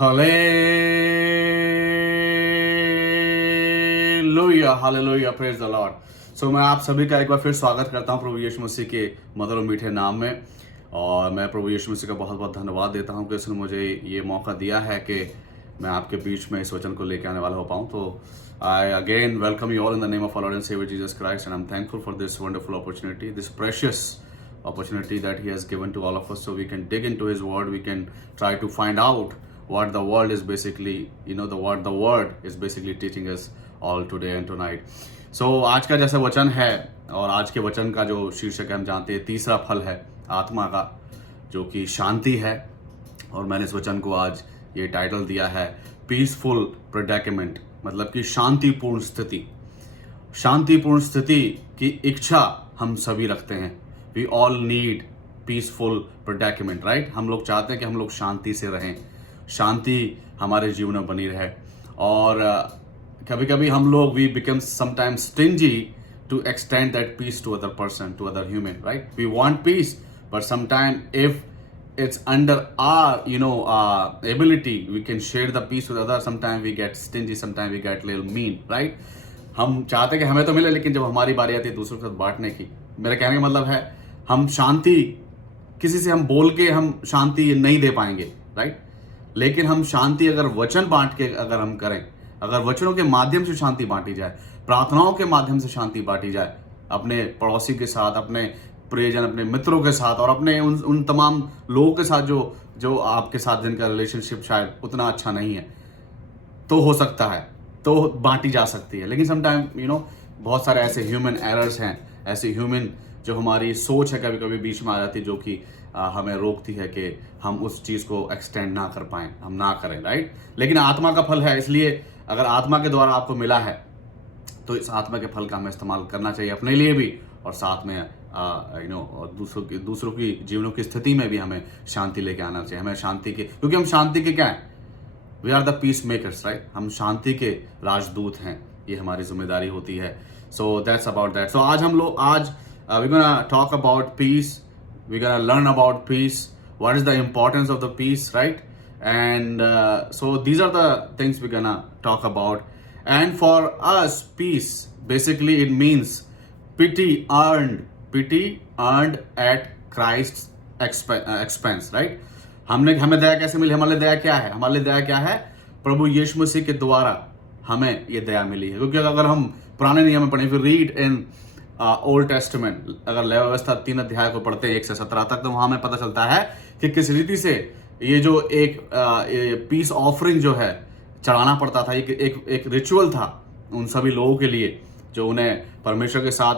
Hallelujah hallelujah praise the Lord. So मैं आप सभी का एक बार फिर स्वागत करता हूं प्रभु यीशु मसीह के मधुर और मीठे नाम में। और मैं प्रभु यीशु मसीह का बहुत बहुत धन्यवाद देता हूं कि उसने मुझे ये मौका दिया है कि मैं आपके बीच में इस वचन को लेकर आने वाला हो पाऊं। तो I again welcome you all in the name of our lord and saviour Jesus Christ, and I am thankful for this wonderful opportunity, this precious opportunity that he has given to all of us, so we can dig into his word, we can try to find out what the world is basically, the word is basically teaching us all today and tonight. So आज का जैसा वचन है, और आज के वचन का जो शीर्षक है हम जानते हैं, तीसरा फल है आत्मा का, जो कि शांति है। और मैंने इस वचन को आज ये टाइटल दिया है पीसफुल प्रेडिकेमेंट, मतलब कि शांतिपूर्ण स्थिति। शांतिपूर्ण स्थिति की इच्छा हम सभी रखते हैं। We all need peaceful predicament, right. हम लोग चाहते हैं कि हम लोग शांति से रहें, शांति हमारे जीवन में बनी रहे। और कभी कभी हम लोग we become sometimes stingy to extend that peace to other person, to other human, right. We want peace, but sometime if it's under our ability, we can share the peace with others. Sometimes we get stingy, sometimes we get little mean, right? हम चाहते हैं कि हमें तो मिले, लेकिन जब हमारी बारी आती है दूसरों के साथ बांटने की, मेरा कहने का मतलब है हम शांति, किसी से हम बोल के हम शांति नहीं दे पाएंगे, राइट। लेकिन हम शांति अगर वचन बांट के अगर हम करें, अगर वचनों के माध्यम से शांति बांटी जाए, प्रार्थनाओं के माध्यम से शांति बांटी जाए, अपने पड़ोसी के साथ, अपने प्रियजन, अपने मित्रों के साथ, और अपने उन तमाम लोगों के साथ जो आपके साथ जिनका रिलेशनशिप शायद उतना अच्छा नहीं है, तो हो सकता है तो बांटी जा सकती है। लेकिन समटाइम बहुत सारे ऐसे ह्यूमन एरर्स हैं, ऐसे ह्यूमन जो हमारी सोच है कभी कभी बीच में आ जाती है, जो कि हमें रोकती है कि हम उस चीज़ को एक्सटेंड ना कर पाएँ, हम ना करें, राइट। लेकिन आत्मा का फल है, इसलिए अगर आत्मा के द्वारा आपको मिला है तो इस आत्मा के फल का हमें इस्तेमाल करना चाहिए अपने लिए भी, और साथ में दूसरों की जीवनों की स्थिति में भी हमें शांति लेके आना चाहिए। हमें शांति के, क्योंकि हम शांति के क्या हैं, we are the peace makers, right. हम शांति के राजदूत हैं, ये हमारी जिम्मेदारी होती है। So that's about that. So आज हम लोग we gonna talk about peace, we gonna learn about peace, what is the importance of the peace, right. And so these are the things we gonna talk about. And for us peace basically it means pity earned at Christ's expense, right? हमें दया कैसे मिली? हमारे लिए दया क्या है? हमारे लिए दया क्या है? प्रभु यीशु मसीह के द्वारा हमें ये दया मिली है। क्योंकि अगर हम पुराने नियम में पढ़ें, रीड इन ओल्ड टेस्टमेंट, अगर लेवी व्यवस्था 3 अध्याय को पढ़ते हैं 1 से 17 तक, तो वहां हमें पता चलता है कि किस रीति से ये जो एक पीस ऑफरिंग जो है चढ़ाना पड़ता था, एक रिचुअल था उन सभी लोगों के लिए जो उन्हें परमेश्वर के साथ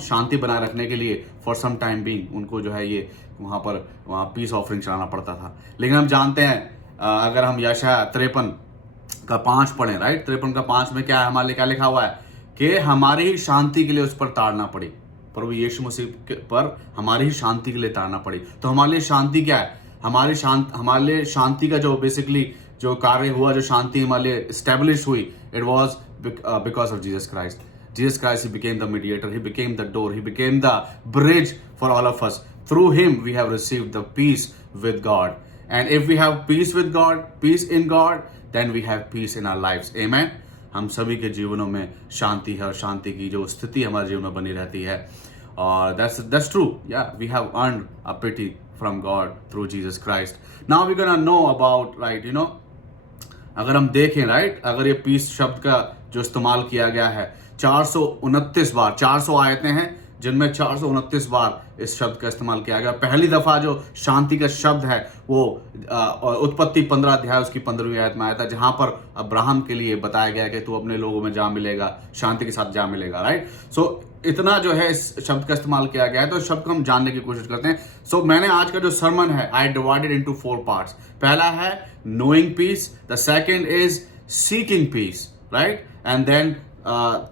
शांति बनाए रखने के लिए फॉर सम टाइम बीइंग उनको जो है ये वहाँ पीस ऑफरिंग चढ़ाना पड़ता था। लेकिन हम जानते हैं अगर हम यशायाह 53 का 5 पढ़ें, राइट, 53 का 5 में क्या है, हमारे लिए क्या लिखा हुआ है कि हमारी ही शांति के लिए उस पर ताड़ना पड़ी। प्रभु यीशु मसीह पर हमारी ही शांति के लिए ताड़ना पड़ी। तो हमारे लिए शांति क्या है? हमारे लिए शांति का जो बेसिकली जो कार्य हुआ, जो शांति हमारे लिए एस्टेब्लिश हुई, it was because of Jesus Christ. Jesus Christ, He became the mediator, He became the door, He became the bridge for all of us. Through Him, we have received the peace with God. And if we have peace with God, peace in God, then we have peace in our lives. Amen. हम सभी के जीवनों में शांति है, और शांति की जो स्थिति हमारे जीवन में बनी रहती है। और that's true. Yeah, we have earned a pity from God through Jesus Christ. Now we're gonna know about, right, अगर हम देखें, राइट, अगर ये पीस शब्द का जो इस्तेमाल किया गया है 429 बार, 400 आयतें हैं जिनमें 429 बार इस शब्द का इस्तेमाल किया गया। पहली दफा जो शांति का शब्द है वो उत्पत्ति 15 अध्याय उसकी 15वीं आयत में आया था, जहां पर अब्राहम के लिए बताया गया कि तू अपने लोगों में जा मिलेगा, शांति के साथ जा मिलेगा, राइट। सो इतना जो है इस शब्द का इस्तेमाल किया गया है, तो इस शब्द को हम जानने की कोशिश करते हैं। सो मैंने आज का जो सर्मन है, आई डिवाइडेड इनटू 4 पार्ट्स। पहला है knowing peace, the second is seeking peace, right, and then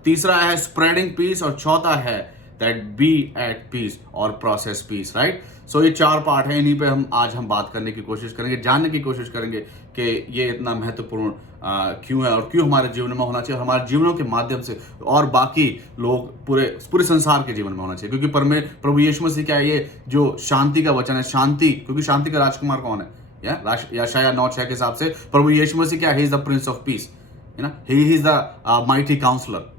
तीसरा है स्प्रेडिंग पीस, और चौथा है दैट बी एट पीस और प्रोसेस पीस, राइट। सो ये 4 पार्ट है, इन्हीं पे हम बात करने की कोशिश करेंगे, जानने की कोशिश करेंगे कि ये इतना महत्वपूर्ण क्यों है, और क्यों हमारे जीवन में होना चाहिए, हमारे जीवनों के माध्यम से और बाकी लोग पूरे संसार के जीवन में होना चाहिए। क्योंकि प्रभु यीशु मसीह क्या है, ये जो शांति का वचन है, शांति, क्योंकि शांति का राजकुमार कौन है? यशाया 9:6 के हिसाब से प्रभु यीशु मसीह क्या, he is the prince of peace, he is the mighty counsellor.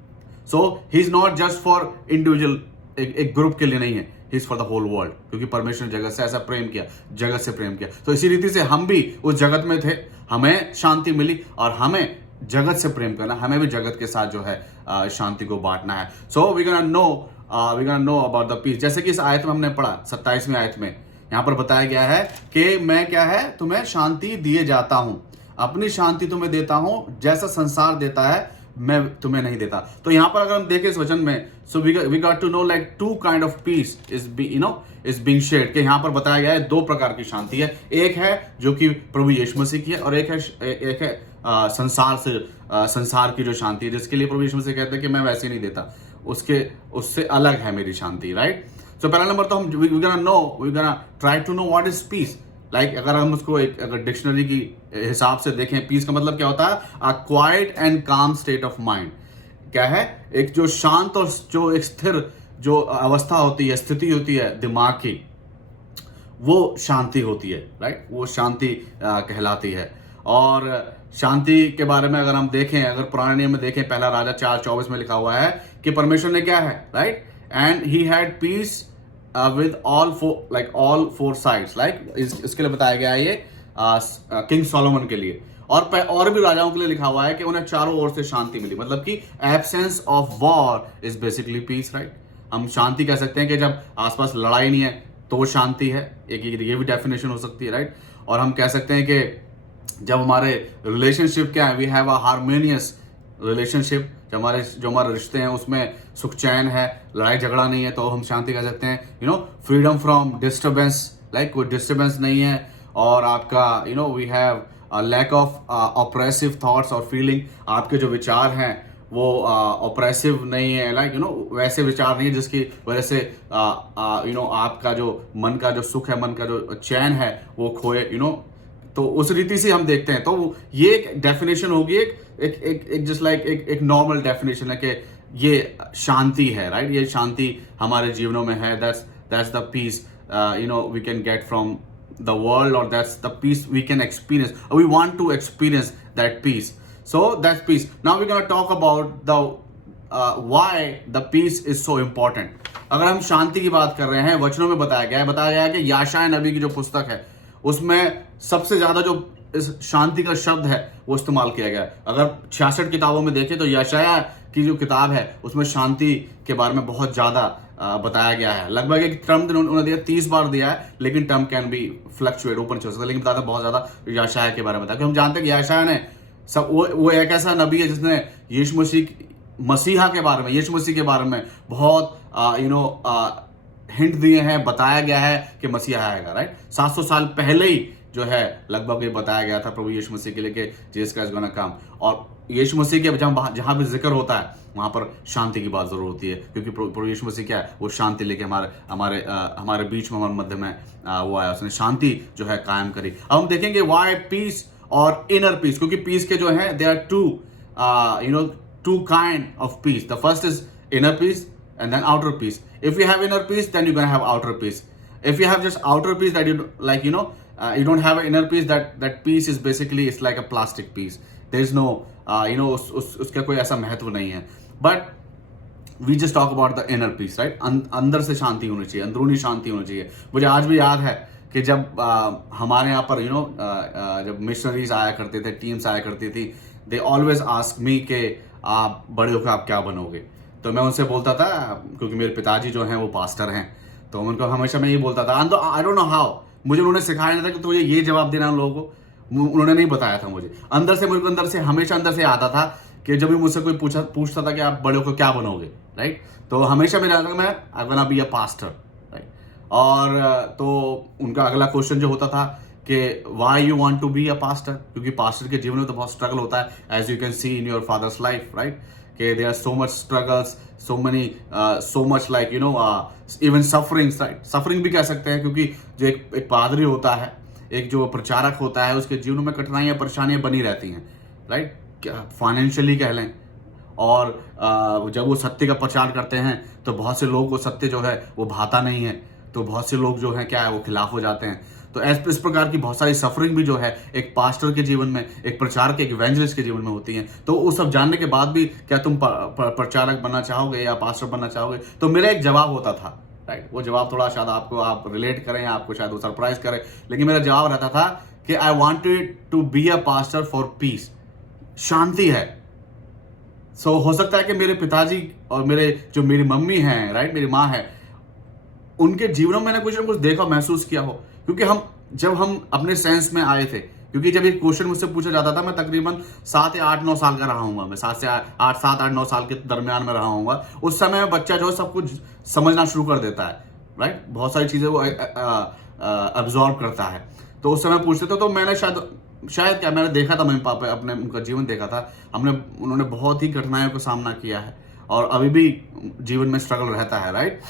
So he is not just for individual, एक ग्रुप के लिए नहीं है, he is for the whole world, क्योंकि परमेश्वर ने जगत से ऐसा प्रेम किया, जगत से प्रेम किया। तो इसी रीति से हम भी उस जगत में थे, हमें शांति मिली और हमें जगत से प्रेम करना, हमें भी जगत के साथ जो है शांति को बांटना है। So we gonna know about the peace. जैसे कि इस आयत में हमने पढ़ा 27वें आयत में यहाँ पर बताया गया है कि मैं क्या है, तुम्हें शांति दिए जाता हूं, अपनी शांति तुम्हें देता हूं, जैसा संसार देता है मैं तुम्हें नहीं देता। तो यहाँ पर अगर हम देखें इस वचन में, so we got to know like two kind of peace is being shared, कि यहाँ पर बताया गया है दो प्रकार की शांति है। एक है जो कि प्रभु यीशु मसीह की है, और एक है संसार की जो शांति है, जिसके लिए प्रभु यीशु मसीह कहते हैं कि मैं वैसे नहीं देता, उससे अलग है मेरी शांति, राइट। सो पहला नंबर तो हम we gonna try to know what is peace. Like अगर हम उसको अगर डिक्शनरी की हिसाब से देखें, पीस का मतलब क्या होता है, अ क्वाइट एंड काम स्टेट ऑफ माइंड। क्या है, एक जो शांत और जो एक स्थिर जो अवस्था होती है, स्थिति होती है दिमाग की, वो शांति होती है, राइट, वो शांति कहलाती है। और शांति के बारे में अगर हम देखें, अगर पुराने नियम में देखें, पहला राजा 4:24 में लिखा हुआ है कि परमेश्वर ने क्या है, right, and he had peace with all four sides, like इसके लिए बताया गया है ये किंग सोलोमन के लिए, और भी राजाओं के लिए लिखा हुआ है कि उन्हें चारों ओर से शांति मिली। मतलब कि absence of war is basically peace, right. हम शांति कह सकते हैं कि जब आसपास लड़ाई नहीं है तो शांति है, एक ये भी डेफिनेशन हो सकती है, राइट। और हम कह सकते हैं कि जब हमारे रिलेशनशिप क्या है, we have a harmonious relationship, जो हमारे रिश्ते हैं उसमें सुख चैन है, लड़ाई झगड़ा नहीं है, तो हम शांति कह सकते हैं। फ्रीडम फ्रॉम डिस्टर्बेंस, लाइक कोई डिस्टर्बेंस नहीं है, और आपका we have lack of oppressive thoughts और फीलिंग, आपके जो विचार हैं वो ऑप्रेसिव नहीं है, लाइक वैसे विचार नहीं है जिसकी वजह से आपका जो मन का जो सुख है, मन का जो चैन है वो खोए, तो उस रीति से हम देखते हैं। तो ये एक डेफिनेशन होगी, एक जस्ट लाइक एक नॉर्मल डेफिनेशन है कि ये शांति है, राइट। ये शांति हमारे जीवनों में है, that's the peace we can get from the world, or that's the peace we can experience, or we want to experience that peace. So that's peace. Now we're going to talk about the why the peace is so important. अगर हम शांति की बात कर रहे हैं, वचनों में बताया गया है कि याशाया नबी की जो पुस्तक है उसमें सबसे ज्यादा जो इस शांति का शब्द है वो इस्तेमाल किया गया है। अगर 66 किताबों में देखें तो याशाया की जो किताब है उसमें शांति के बारे में बहुत ज्यादा बताया गया है। लगभग एक टर्म उन्होंने दिया 30 बार दिया है, लेकिन टर्म कैन बी फ्लक्चुएट, ऊपर नीचे हो सकता है, लेकिन बताता बहुत ज्यादा याशाया के बारे में बताया। हम जानते हैं कि याशाया ने वो एक ऐसा नबी है जिसने यीशु मसीहा के बारे में, यीशु मसीह के बारे में बहुत हिंट दिए हैं, बताया गया है कि मसीहा आएगा, राइट। 700 साल पहले ही जो है लगभग ये बताया गया था प्रभु यीशु मसीह के लिए कि जीसस क्राइस्ट गोना कम। और यीशु मसीह के जहां भी जिक्र होता है वहां पर शांति की बात जरूर होती है, क्योंकि प्रभु यीशु मसीह क्या है, वो शांति लेके हमारे बीच में, हमारे मध्य में वो आया, उसने शांति जो है कायम करी। अब हम देखेंगे व्हाई पीस और इनर पीस, क्योंकि पीस के जो है they are two kind of peace. The first is inner peace and then outer peace. If you have inner peace, then you're gonna have outer peace. If you have just outer peace that you don't have an inner peace, that peace is basically, it's like a plastic piece. There is no उसका कोई ऐसा महत्व नहीं है। But we just talk about the inner peace, right? अंदर से शांति होनी चाहिए, अंदरूनी शांति होनी चाहिए। मुझे आज भी याद है कि जब हमारे यहाँ पर जब मिशनरीज आया करते थे, टीम्स आया करती थी, they always ask me कि आप बड़े होकर आप क्या बनोगे। तो मैं उनसे बोलता था, क्योंकि मेरे पिताजी जो हैं वो पास्टर हैं, तो उनको हमेशा मैं ये बोलता था, आई डोंट नो हाउ, मुझे उन्होंने सिखाया नहीं था कि तुझे ये जवाब देना उन लोगों को, उन्होंने नहीं बताया था मुझे। हमेशा अंदर से आता था कि जब भी मुझसे कोई पूछता था कि आप बड़े होकर क्या बनोगे, राइट, तो हमेशा मेरा मैं I gonna be a pastor, right. और तो उनका अगला क्वेश्चन जो होता था कि why you want to be a pastor, क्योंकि पास्टर के जीवन में तो बहुत स्ट्रगल होता है, as you can see in your father's life, right, कि there are so much struggles, so much like even sufferings, right? Suffering भी कह सकते हैं, क्योंकि जो एक पादरी होता है, एक जो प्रचारक होता है, उसके जीवन में कठिनाइयाँ परेशानियाँ बनी रहती हैं, राइट, फाइनेंशियली कह लें। और जब वो सत्य का प्रचार करते हैं तो बहुत से लोगों को सत्य जो है वो भाता नहीं है, तो बहुत से लोग जो हैं क्या है वो खिलाफ हो जाते हैं। तो इस प्रकार की बहुत सारी सफरिंग भी जो है एक पास्टर के जीवन में, एक प्रचारक, एक इवेंजलिस्ट के जीवन में होती हैं। तो वो सब जानने के बाद भी क्या तुम प्रचारक बनना चाहोगे या पास्टर बनना चाहोगे? तो मेरा एक जवाब होता था, राइट। वो जवाब थोड़ा शायद आपको आप रिलेट करें, आपको शायद वो सरप्राइज करे, लेकिन मेरा जवाब रहता था कि I wanted to be a pastor for peace. शांति है। सो हो सकता है कि मेरे पिताजी और मेरी मम्मी हैं, राइट, मेरी माँ है, उनके जीवनों में मैंने कुछ ना कुछ देखा, महसूस किया हो। क्योंकि जब हम अपने सेंस में आए थे, क्योंकि जब ये क्वेश्चन मुझसे पूछा जाता था, मैं तकरीबन 7 या 8-9 साल का रहा हूँगा। मैं 7-8-9 साल के दरमियान में रहा हूँगा। उस समय बच्चा जो है सब कुछ समझना शुरू कर देता है, राइट। बहुत सारी चीज़ें वो अब्जॉर्ब करता है। तो उस समय पूछते थे, तो मैंने शायद क्या मैंने देखा था, मम्मी पापा अपने उनका जीवन देखा था। उन्होंने बहुत ही कठिनाइयों का सामना किया है और अभी भी जीवन में स्ट्रगल रहता है, राइट।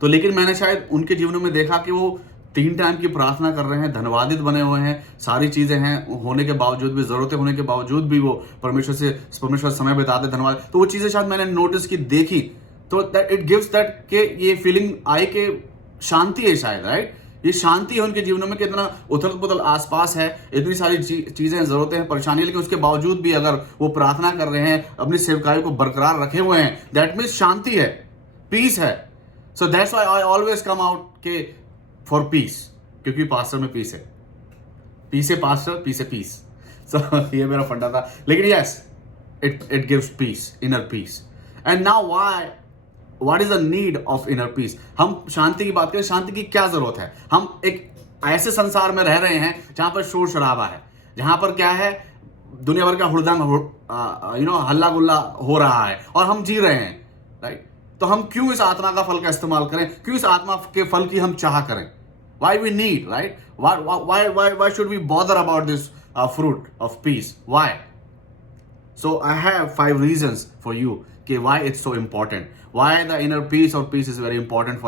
तो लेकिन मैंने शायद उनके जीवनों में देखा कि वो 3 टाइम की प्रार्थना कर रहे हैं, धन्यवादित बने हुए हैं, सारी चीज़ें हैं होने के बावजूद भी, ज़रूरतें होने के बावजूद भी वो परमेश्वर समय बिताते, धन्यवाद। तो वो चीज़ें शायद मैंने नोटिस की, देखी, तो दैट इट गिव्स दैट कि ये फीलिंग आई कि शांति है शायद, राइट। ये शांति है उनके जीवनों में कि इतना उथल पुथल आसपास है, इतनी सारी चीज़ें, ज़रूरतें हैं, परेशानी, लेकिन उसके बावजूद भी अगर वो प्रार्थना कर रहे हैं, अपनी सेवकाई को बरकरार रखे हुए हैं, दैट मीन्स शांति है, पीस है। So that's why I always come out के फॉर पीस, क्योंकि पास्टर में पीस है। पीस है पास्टर, पीस है पीस। सो ये मेरा फंडा था। लेकिन yes, it gives peace, inner peace. And now what is the need of inner peace? हम शांति की बात करें, शांति की क्या जरूरत है? हम एक ऐसे संसार में रह रहे हैं जहां पर शोर शराबा है, जहां पर क्या है, दुनिया भर का हुड़दंग, हल्ला गुल्ला हो रहा है और हम जी रहे हैं, राइट। तो हम क्यों इस आत्मा का फल का इस्तेमाल करें? क्यों इस आत्मा के फल की हम चाह करें? Why we need, right? Why should we bother about this fruit of peace? Why? So I have 5 reasons for you why it's so important. Why the inner peace or peace is very important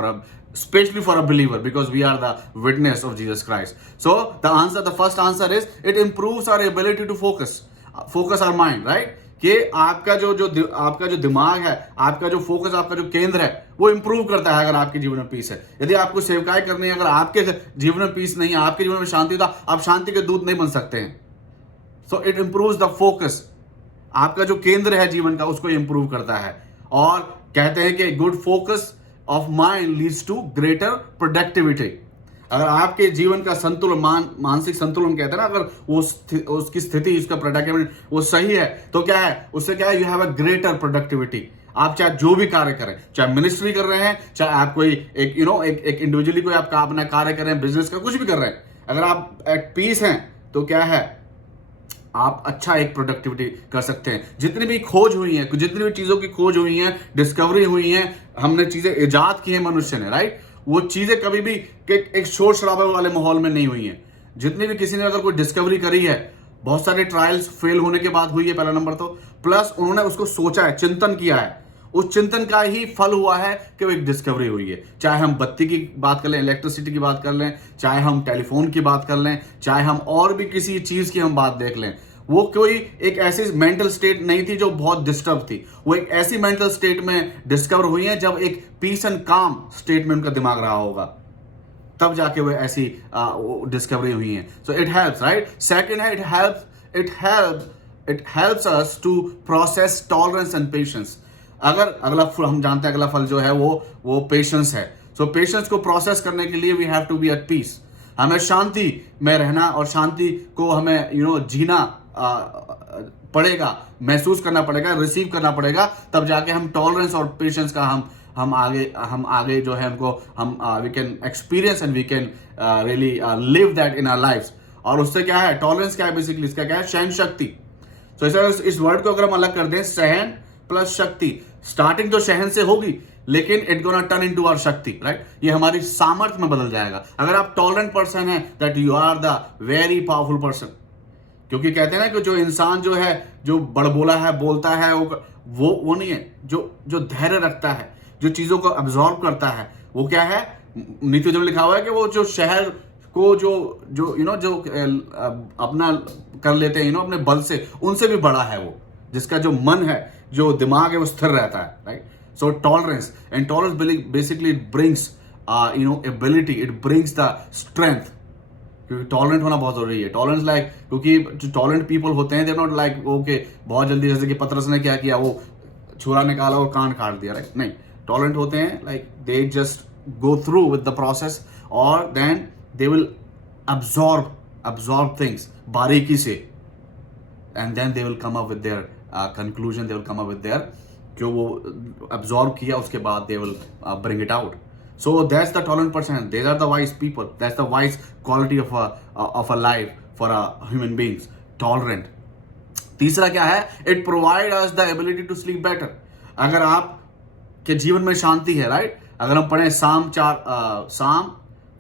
especially for a believer, because we are the witness of Jesus Christ. So the first answer is it improves our ability to focus our mind, right? कि आपका जो दिमाग है, आपका जो focus, आपका जो केंद्र है, वो इंप्रूव करता है अगर आपके जीवन में पीस है। यदि आपको सेवकाई करनी है, अगर आपके जीवन में पीस नहीं है, आपके जीवन में शांति, तो आप शांति के दूत नहीं बन सकते हैं। So it improves the focus. आपका जो केंद्र है जीवन का, उसको इंप्रूव करता है। और कहते हैं कि good focus of mind leads to greater productivity. अगर आपके जीवन का संतुलन, मानसिक संतुलन कहते हैं ना, अगर वो उसकी स्थिति, उसका प्रोडक्टिविटी वो सही है, तो क्या है, उससे क्या है, you have a greater productivity. आप चाहे जो भी कार्य करें, चाहे मिनिस्ट्री कर रहे हैं, चाहे आप कोई एक इंडिविजुअली कोई आपका अपना कार्य कर रहे हैं, बिजनेस का कुछ भी कर रहे हैं, अगर आप एट पीस हैं, तो क्या है, आप अच्छा एक प्रोडक्टिविटी कर सकते हैं। जितनी भी खोज हुई है, जितनी भी चीजों की खोज हुई है, डिस्कवरी हुई है, हमने चीजें इजाद की है मनुष्य ने, राइट, वो चीजें कभी भी एक शोर शराबे वाले माहौल में नहीं हुई है। जितनी भी किसी ने अगर कोई डिस्कवरी करी है, बहुत सारे ट्रायल्स फेल होने के बाद हुई है, पहला नंबर तो, प्लस उन्होंने उसको सोचा है, चिंतन किया है, उस चिंतन का ही फल हुआ है कि वो एक डिस्कवरी हुई है। चाहे हम बत्ती की बात कर लें, इलेक्ट्रिसिटी की बात कर लें, चाहे हम टेलीफोन की बात कर लें, चाहे हम और भी किसी चीज की हम बात देख लें, वो कोई एक ऐसी मेंटल स्टेट नहीं थी जो बहुत डिस्टर्ब थी। वो एक ऐसी मेंटल स्टेट में डिस्कवर हुई है जब एक पीस एंड काम स्टेट में उनका दिमाग रहा होगा, तब जाके वो ऐसी डिस्कवरी हुई है। So it helps, right. Second है, it helps us to process tolerance and patience. अगर अगला फल, हम जानते हैं अगला फल जो है वो पेशेंस है। सो पेशेंस को प्रोसेस करने के लिए we have to be at peace. हमें शांति में रहना और शांति को हमें जीना पड़ेगा, महसूस करना पड़ेगा, रिसीव करना पड़ेगा, तब जाके हम टॉलरेंस और पेशेंस का हम आगे जो है हमको we can experience and we can really live that in our lifes. और उससे क्या है, टॉलरेंस क्या है, बेसिकली इसका क्या है, सहन शक्ति। तो इस वर्ड को अगर हम अलग कर दें, सहन प्लस शक्ति, स्टार्टिंग तो सहन से होगी, लेकिन it gonna turn into our शक्ति, राइट। ये हमारी सामर्थ्य में बदल जाएगा। अगर आप टॉलरेंट पर्सन है, that you are the very powerful person. क्योंकि कहते हैं ना कि जो इंसान जो है, जो बड़बोला है, बोलता है, वो नहीं है, जो धैर्य रखता है, जो चीजों को अब्सॉर्ब करता है, वो क्या है, नीति में लिखा हुआ है कि वो जो शहर को जो अपना कर लेते हैं अपने बल से, उनसे भी बड़ा है वो, जिसका जो मन है, जो दिमाग है, वो स्थिर रहता है, right. So tolerance, and tolerance basically it brings ability, it brings the strength, क्योंकि टॉलरेंट होना बहुत जरूरी है। टॉलरेंस लाइक, क्योंकि जो टॉलरेंट पीपल होते हैं दे नॉट लाइक ओके बहुत जल्दी, जैसे कि पतरस ने क्या किया, वो छुरा निकाला और कान काट दिया, राइट? नहीं, टॉलरेंट होते हैं like they just go through with the process और then they will absorb things बारीकी से, and then they will come up with their conclusion, they will come up with their जो वो absorb किया उसके बाद they will bring it out. So that's the tolerant person. These are the wise people. That's the wise quality of a life for a human beings. Tolerant. तीसरा क्या है? It provide us the ability to sleep better. अगर आप के जीवन में शांति है, right? अगर हम पढ़ें Psalm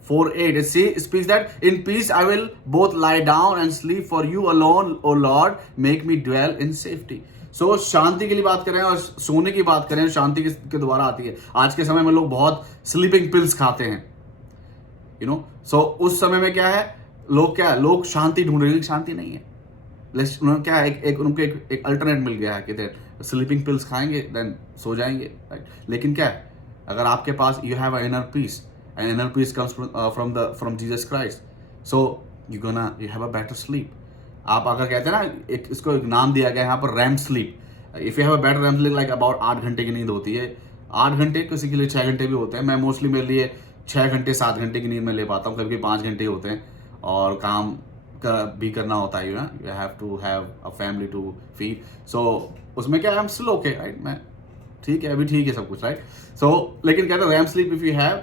4:8, it speaks that in peace I will both lie down and sleep, for you alone, O Lord, make me dwell in safety. So शांति के लिए बात करें और सोने की बात करें, शांति के द्वारा आती है। आज के समय में लोग बहुत स्लीपिंग पिल्स खाते हैं, यू नो। सो उस समय में क्या है, लोग शांति ढूंढ रहे हैं, शांति नहीं है। उन्होंने क्या है, उनको एक अल्टरनेट मिल गया है कि स्लीपिंग पिल्स खाएंगे देन सो जाएंगे, राइट? लेकिन क्या है, अगर आपके पास you have a inner peace, and inner peace comes from Jesus Christ, so you have a better sleep. आप अगर कहते हैं ना, इसको एक नाम दिया गया है यहाँ पर RAM sleep. If you have a better REM sleep like about 8 घंटे की नींद होती है। 8 घंटे, किसी के लिए 6 घंटे भी होते हैं। मैं मोस्टली मेरे लिए 6 घंटे 7 घंटे की नींद में ले पाता हूँ, कभी 5 घंटे होते हैं और काम भी करना होता है, you have to have a family to feed. So उसमें क्या है, हम स्लो ओके, राइट? मैं ठीक है, अभी ठीक है सब कुछ, राइट? सो लेकिन कहते हैं REM sleep if you have,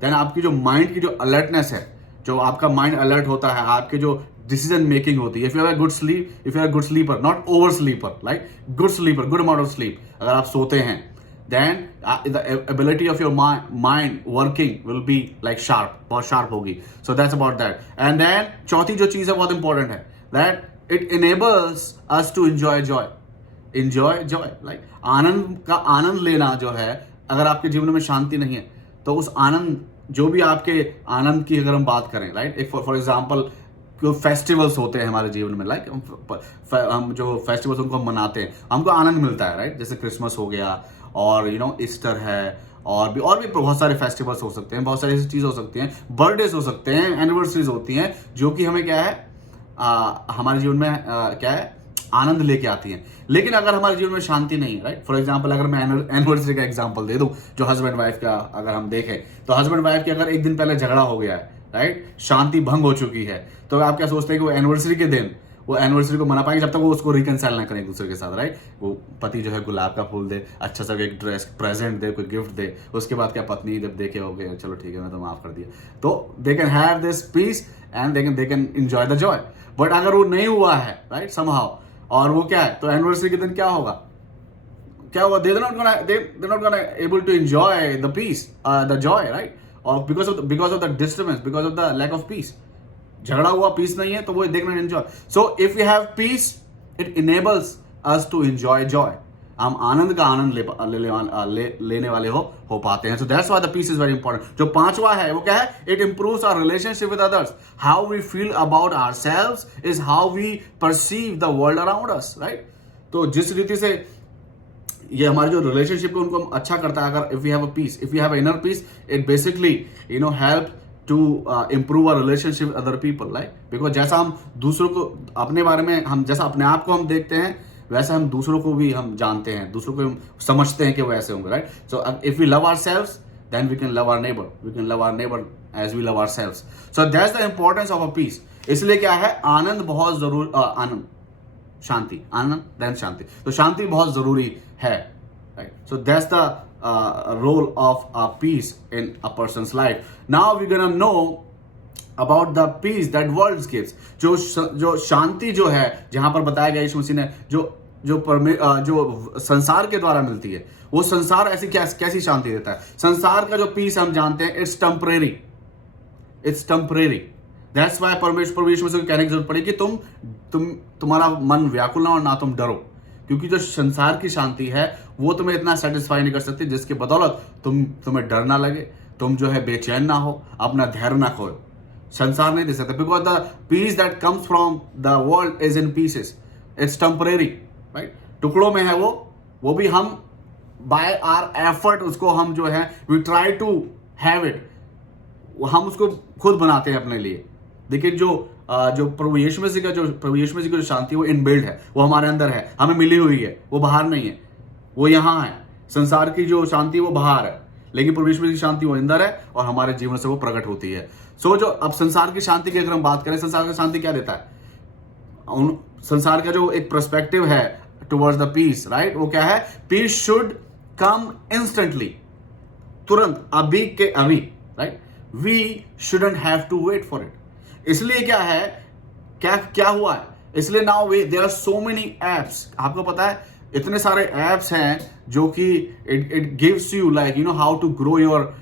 then आपकी जो माइंड की जो अलर्टनेस है, जो आपका माइंड अलर्ट होता है, आपके जो डिसीजन मेकिंग होती है, if you have a good sleep, if you are good sleeper, not over sleeper, like good sleeper, good amount of sleep, अगर आप सोते हैं, then the ability of your mind working will be like sharp, बहुत sharp होगी। So that's about that. And then चौथी जो चीज़ है बहुत इंपॉर्टेंट है, that it enables us to enjoy joy, like आनंद का आनंद लेना जो है। अगर आपके जीवन में शांति नहीं है तो उस आनंद, जो भी आपके आनंद की अगर हम बात करें, राइट? एक फॉर एग्जांपल जो फेस्टिवल्स होते हैं हमारे जीवन में, लाइक हम जो फेस्टिवल्स उनको मनाते हैं, हमको आनंद मिलता है, राइट? जैसे क्रिसमस हो गया और ईस्टर है, और भी बहुत सारे फेस्टिवल्स हो सकते हैं, बहुत सारी ऐसी चीज़ हो सकती हैं, बर्थडेज हो सकते हैं, एनिवर्सरीज होती हैं, जो कि हमें क्या है, हमारे जीवन में क्या है, आनंद लेके आती हैं। लेकिन अगर हमारे जीवन में शांति नहीं है, राइट? फॉर एग्जांपल अगर मैं एनिवर्सरी का एग्जांपल दे दूं, जो हस्बैंड वाइफ का अगर हम देखें, तो हस्बैंड वाइफ के अगर एक दिन पहले झगड़ा हो गया है, राइट, शांति भंग हो चुकी है, तो आप क्या सोचते हैं कि वो एनिवर्सरी के दिन वो एनिवर्सरी को मना पाएंगे जब तक वो उसको रिकनसाइल ना करें एक दूसरे के साथ, राइट? वो पति जो है गुलाब का फूल दे, अच्छा सा एक ड्रेस प्रेजेंट दे, कोई गिफ्ट दे, उसके बाद क्या पत्नी जब देखे हो गए, चलो ठीक है मैं तो माफ कर दिया, तो they can have this peace and they can enjoy the joy. But अगर वो नहीं हुआ है, राइट, समहाउ, और वो क्या है, तो एनिवर्सरी के दिन क्या होगा, they are not gonna able to enjoy the peace, the joy, right? Or because of the disturbance, because of the lack of peace, झगड़ा हुआ, पीस नहीं है, तो वो देखना enjoy. So if you have peace, it enables us to enjoy joy. हम आनंद का आनंद लेने वाले हो पाते हैं। So that's why the peace is very important. जो पांचवा है वो क्या है, it improves our relationship with others. How we feel about ourselves is how we perceive the world around us, right? तो जिस रीति से ये हमारे जो रिलेशनशिप को उनको अच्छा करता है, अगर if you have a peace, if you have inner peace, it basically help to improve our relationship with other people, right? Because जैसा हम दूसरों को अपने बारे में, हम जैसा अपने आप को हम देखते हैं, वैसे हम दूसरों को भी हम जानते हैं, दूसरों को हम समझते हैं कि वो ऐसे होंगे, right? So if we love ourselves, then we can love our neighbour, we can love our neighbour as we love ourselves. So that's the importance of a peace. इसलिए क्या है, आनंद बहुत जरूरी, आनंद, शांति, आनंद देन शांति, तो शांति बहुत जरूरी है, right? So that's the role of peace in a person's life. Now we're gonna know about the peace that world gives. जो शांति जो है, जहां पर बताया गया यीशु मसीह ने, जो संसार के द्वारा मिलती है, वो संसार ऐसी कैसी शांति देता है। संसार का जो पीस हम जानते हैं, इट्स टेम्परेरी। दैट्स वाई परमेश्वर यीशु मसीह को कहने की जरूरत पड़ी कि तुम्हारा मन व्याकुल ना और ना तुम डरो, क्योंकि जो संसार की शांति है वो तुम्हें इतना सेटिस्फाई नहीं कर सकती जिसके बदौलत तुम्हें डर ना लगे, तुम जो है बेचैन ना हो, अपना धैर्य ना खोए। संसार नहीं दे सकता, because the peace that comes from the world is in pieces, it's temporary, right? टुकड़ों में है वो भी हम बाय आवर एफर्ट उसको हम जो है we try to have it, हम उसको खुद बनाते हैं अपने लिए, लेकिन जो प्रभु यीशु मसीह का जो शांति है वो इनबिल्ट है, वो हमारे अंदर है, हमें मिली हुई है, वो बाहर नहीं है, वो यहाँ है। संसार की जो शांति वो बाहर है, लेकिन प्रभु यीशु मसीह की शांति वो अंदर है और हमारे जीवन से वो प्रकट होती है। जो अब संसार की शांति की अगर हम बात करें, संसार की शांति क्या देता है? संसार का जो एक पर्सपेक्टिव है टुवर्ड्स द पीस, राइट, वो क्या है? पीस शुड कम इंस्टेंटली, तुरंत, अभी के अभी, right. We shouldn't have to wait for it. इसलिए क्या है, क्या हुआ है, इसलिए now there are so many apps. आपको पता है इतने सारे एप्स हैं जो कि it gives you like how to grow your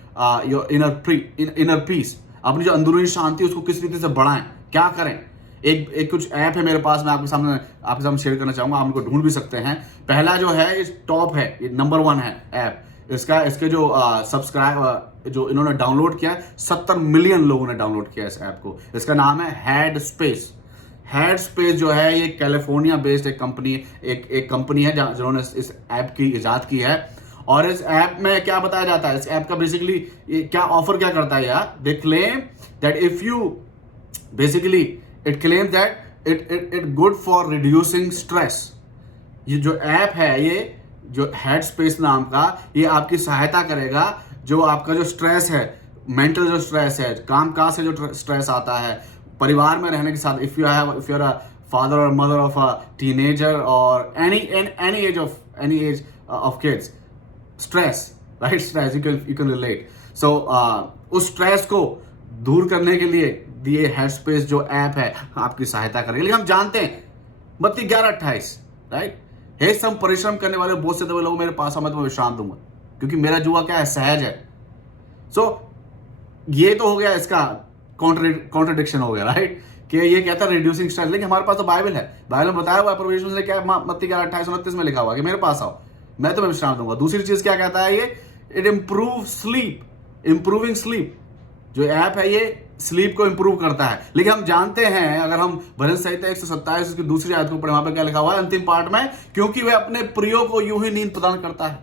inner peace. अपनी जो अंदरूनी शांति उसको किस रीति से बढ़ाएं, क्या करें। एक कुछ ऐप है मेरे पास, मैं आपके सामने शेयर करना चाहूंगा, आप उनको ढूंढ भी सकते हैं। पहला जो है इस टॉप है, ये नंबर 1 है ऐप। इसके जो सब्सक्राइब जो इन्होंने डाउनलोड किया, 70 मिलियन लोगों ने डाउनलोड किया इस ऐप को। इसका नाम है हेड स्पेस। हेड स्पेस जो है ये कैलिफोर्निया बेस्ड एक कंपनी है जिन्होंने इस ऐप की इजाद की है। और इस ऐप में क्या बताया जाता है, इस ऐप का बेसिकली क्या ऑफर क्या करता है यार, they claim that if you basically it claims that it good for reducing stress. ये जो ऐप है, ये जो हेड स्पेस नाम का, ये आपकी सहायता करेगा जो आपका जो स्ट्रेस है, मेंटल जो स्ट्रेस है, काम काज से जो स्ट्रेस आता है, परिवार में रहने के साथ, if you are a father और मदर ऑफ अ टीनेजर और any age of kids, stress, right, stress you can relate. So उस स्ट्रेस को दूर करने के लिए ये हेड स्पेस जो ऐप है आपकी सहायता करेगा। लेकिन हम जानते हैं 32-11-28, राइट, हे सब परिश्रम करने वाले बहुत से दबे लोग मेरे पास, मैं तुम्हें विश्राम दूंगा, क्योंकि मेरा जुआ क्या है, सहज है। सो ये तो हो गया इसका कॉन्ट्रडिक्शन हो गया, राइट, कि ये कहता है रिड्यूसिंग स्ट्रेस, लेकिन हमारे पास तो बाइबल है, बाइबल में बताया हुआ है, प्रभु यीशु ने क्या मत्ती 11:28-29 में लिखा हुआ है कि मेरे पास आओ, मैं तुम्हें विश्राम दूंगा। दूसरी चीज क्या कहता है ये, it improve sleep, improving sleep. जो ऐप है ये स्लीप को इंप्रूव करता है। लेकिन हम जानते हैं, अगर हम भजन संहिता 127 उसकी दूसरी आयत को पढ़े, वहां पे क्या लिखा हुआ है अंतिम पार्ट में, क्योंकि वह अपने प्रियो को यूं ही नींद प्रदान करता है।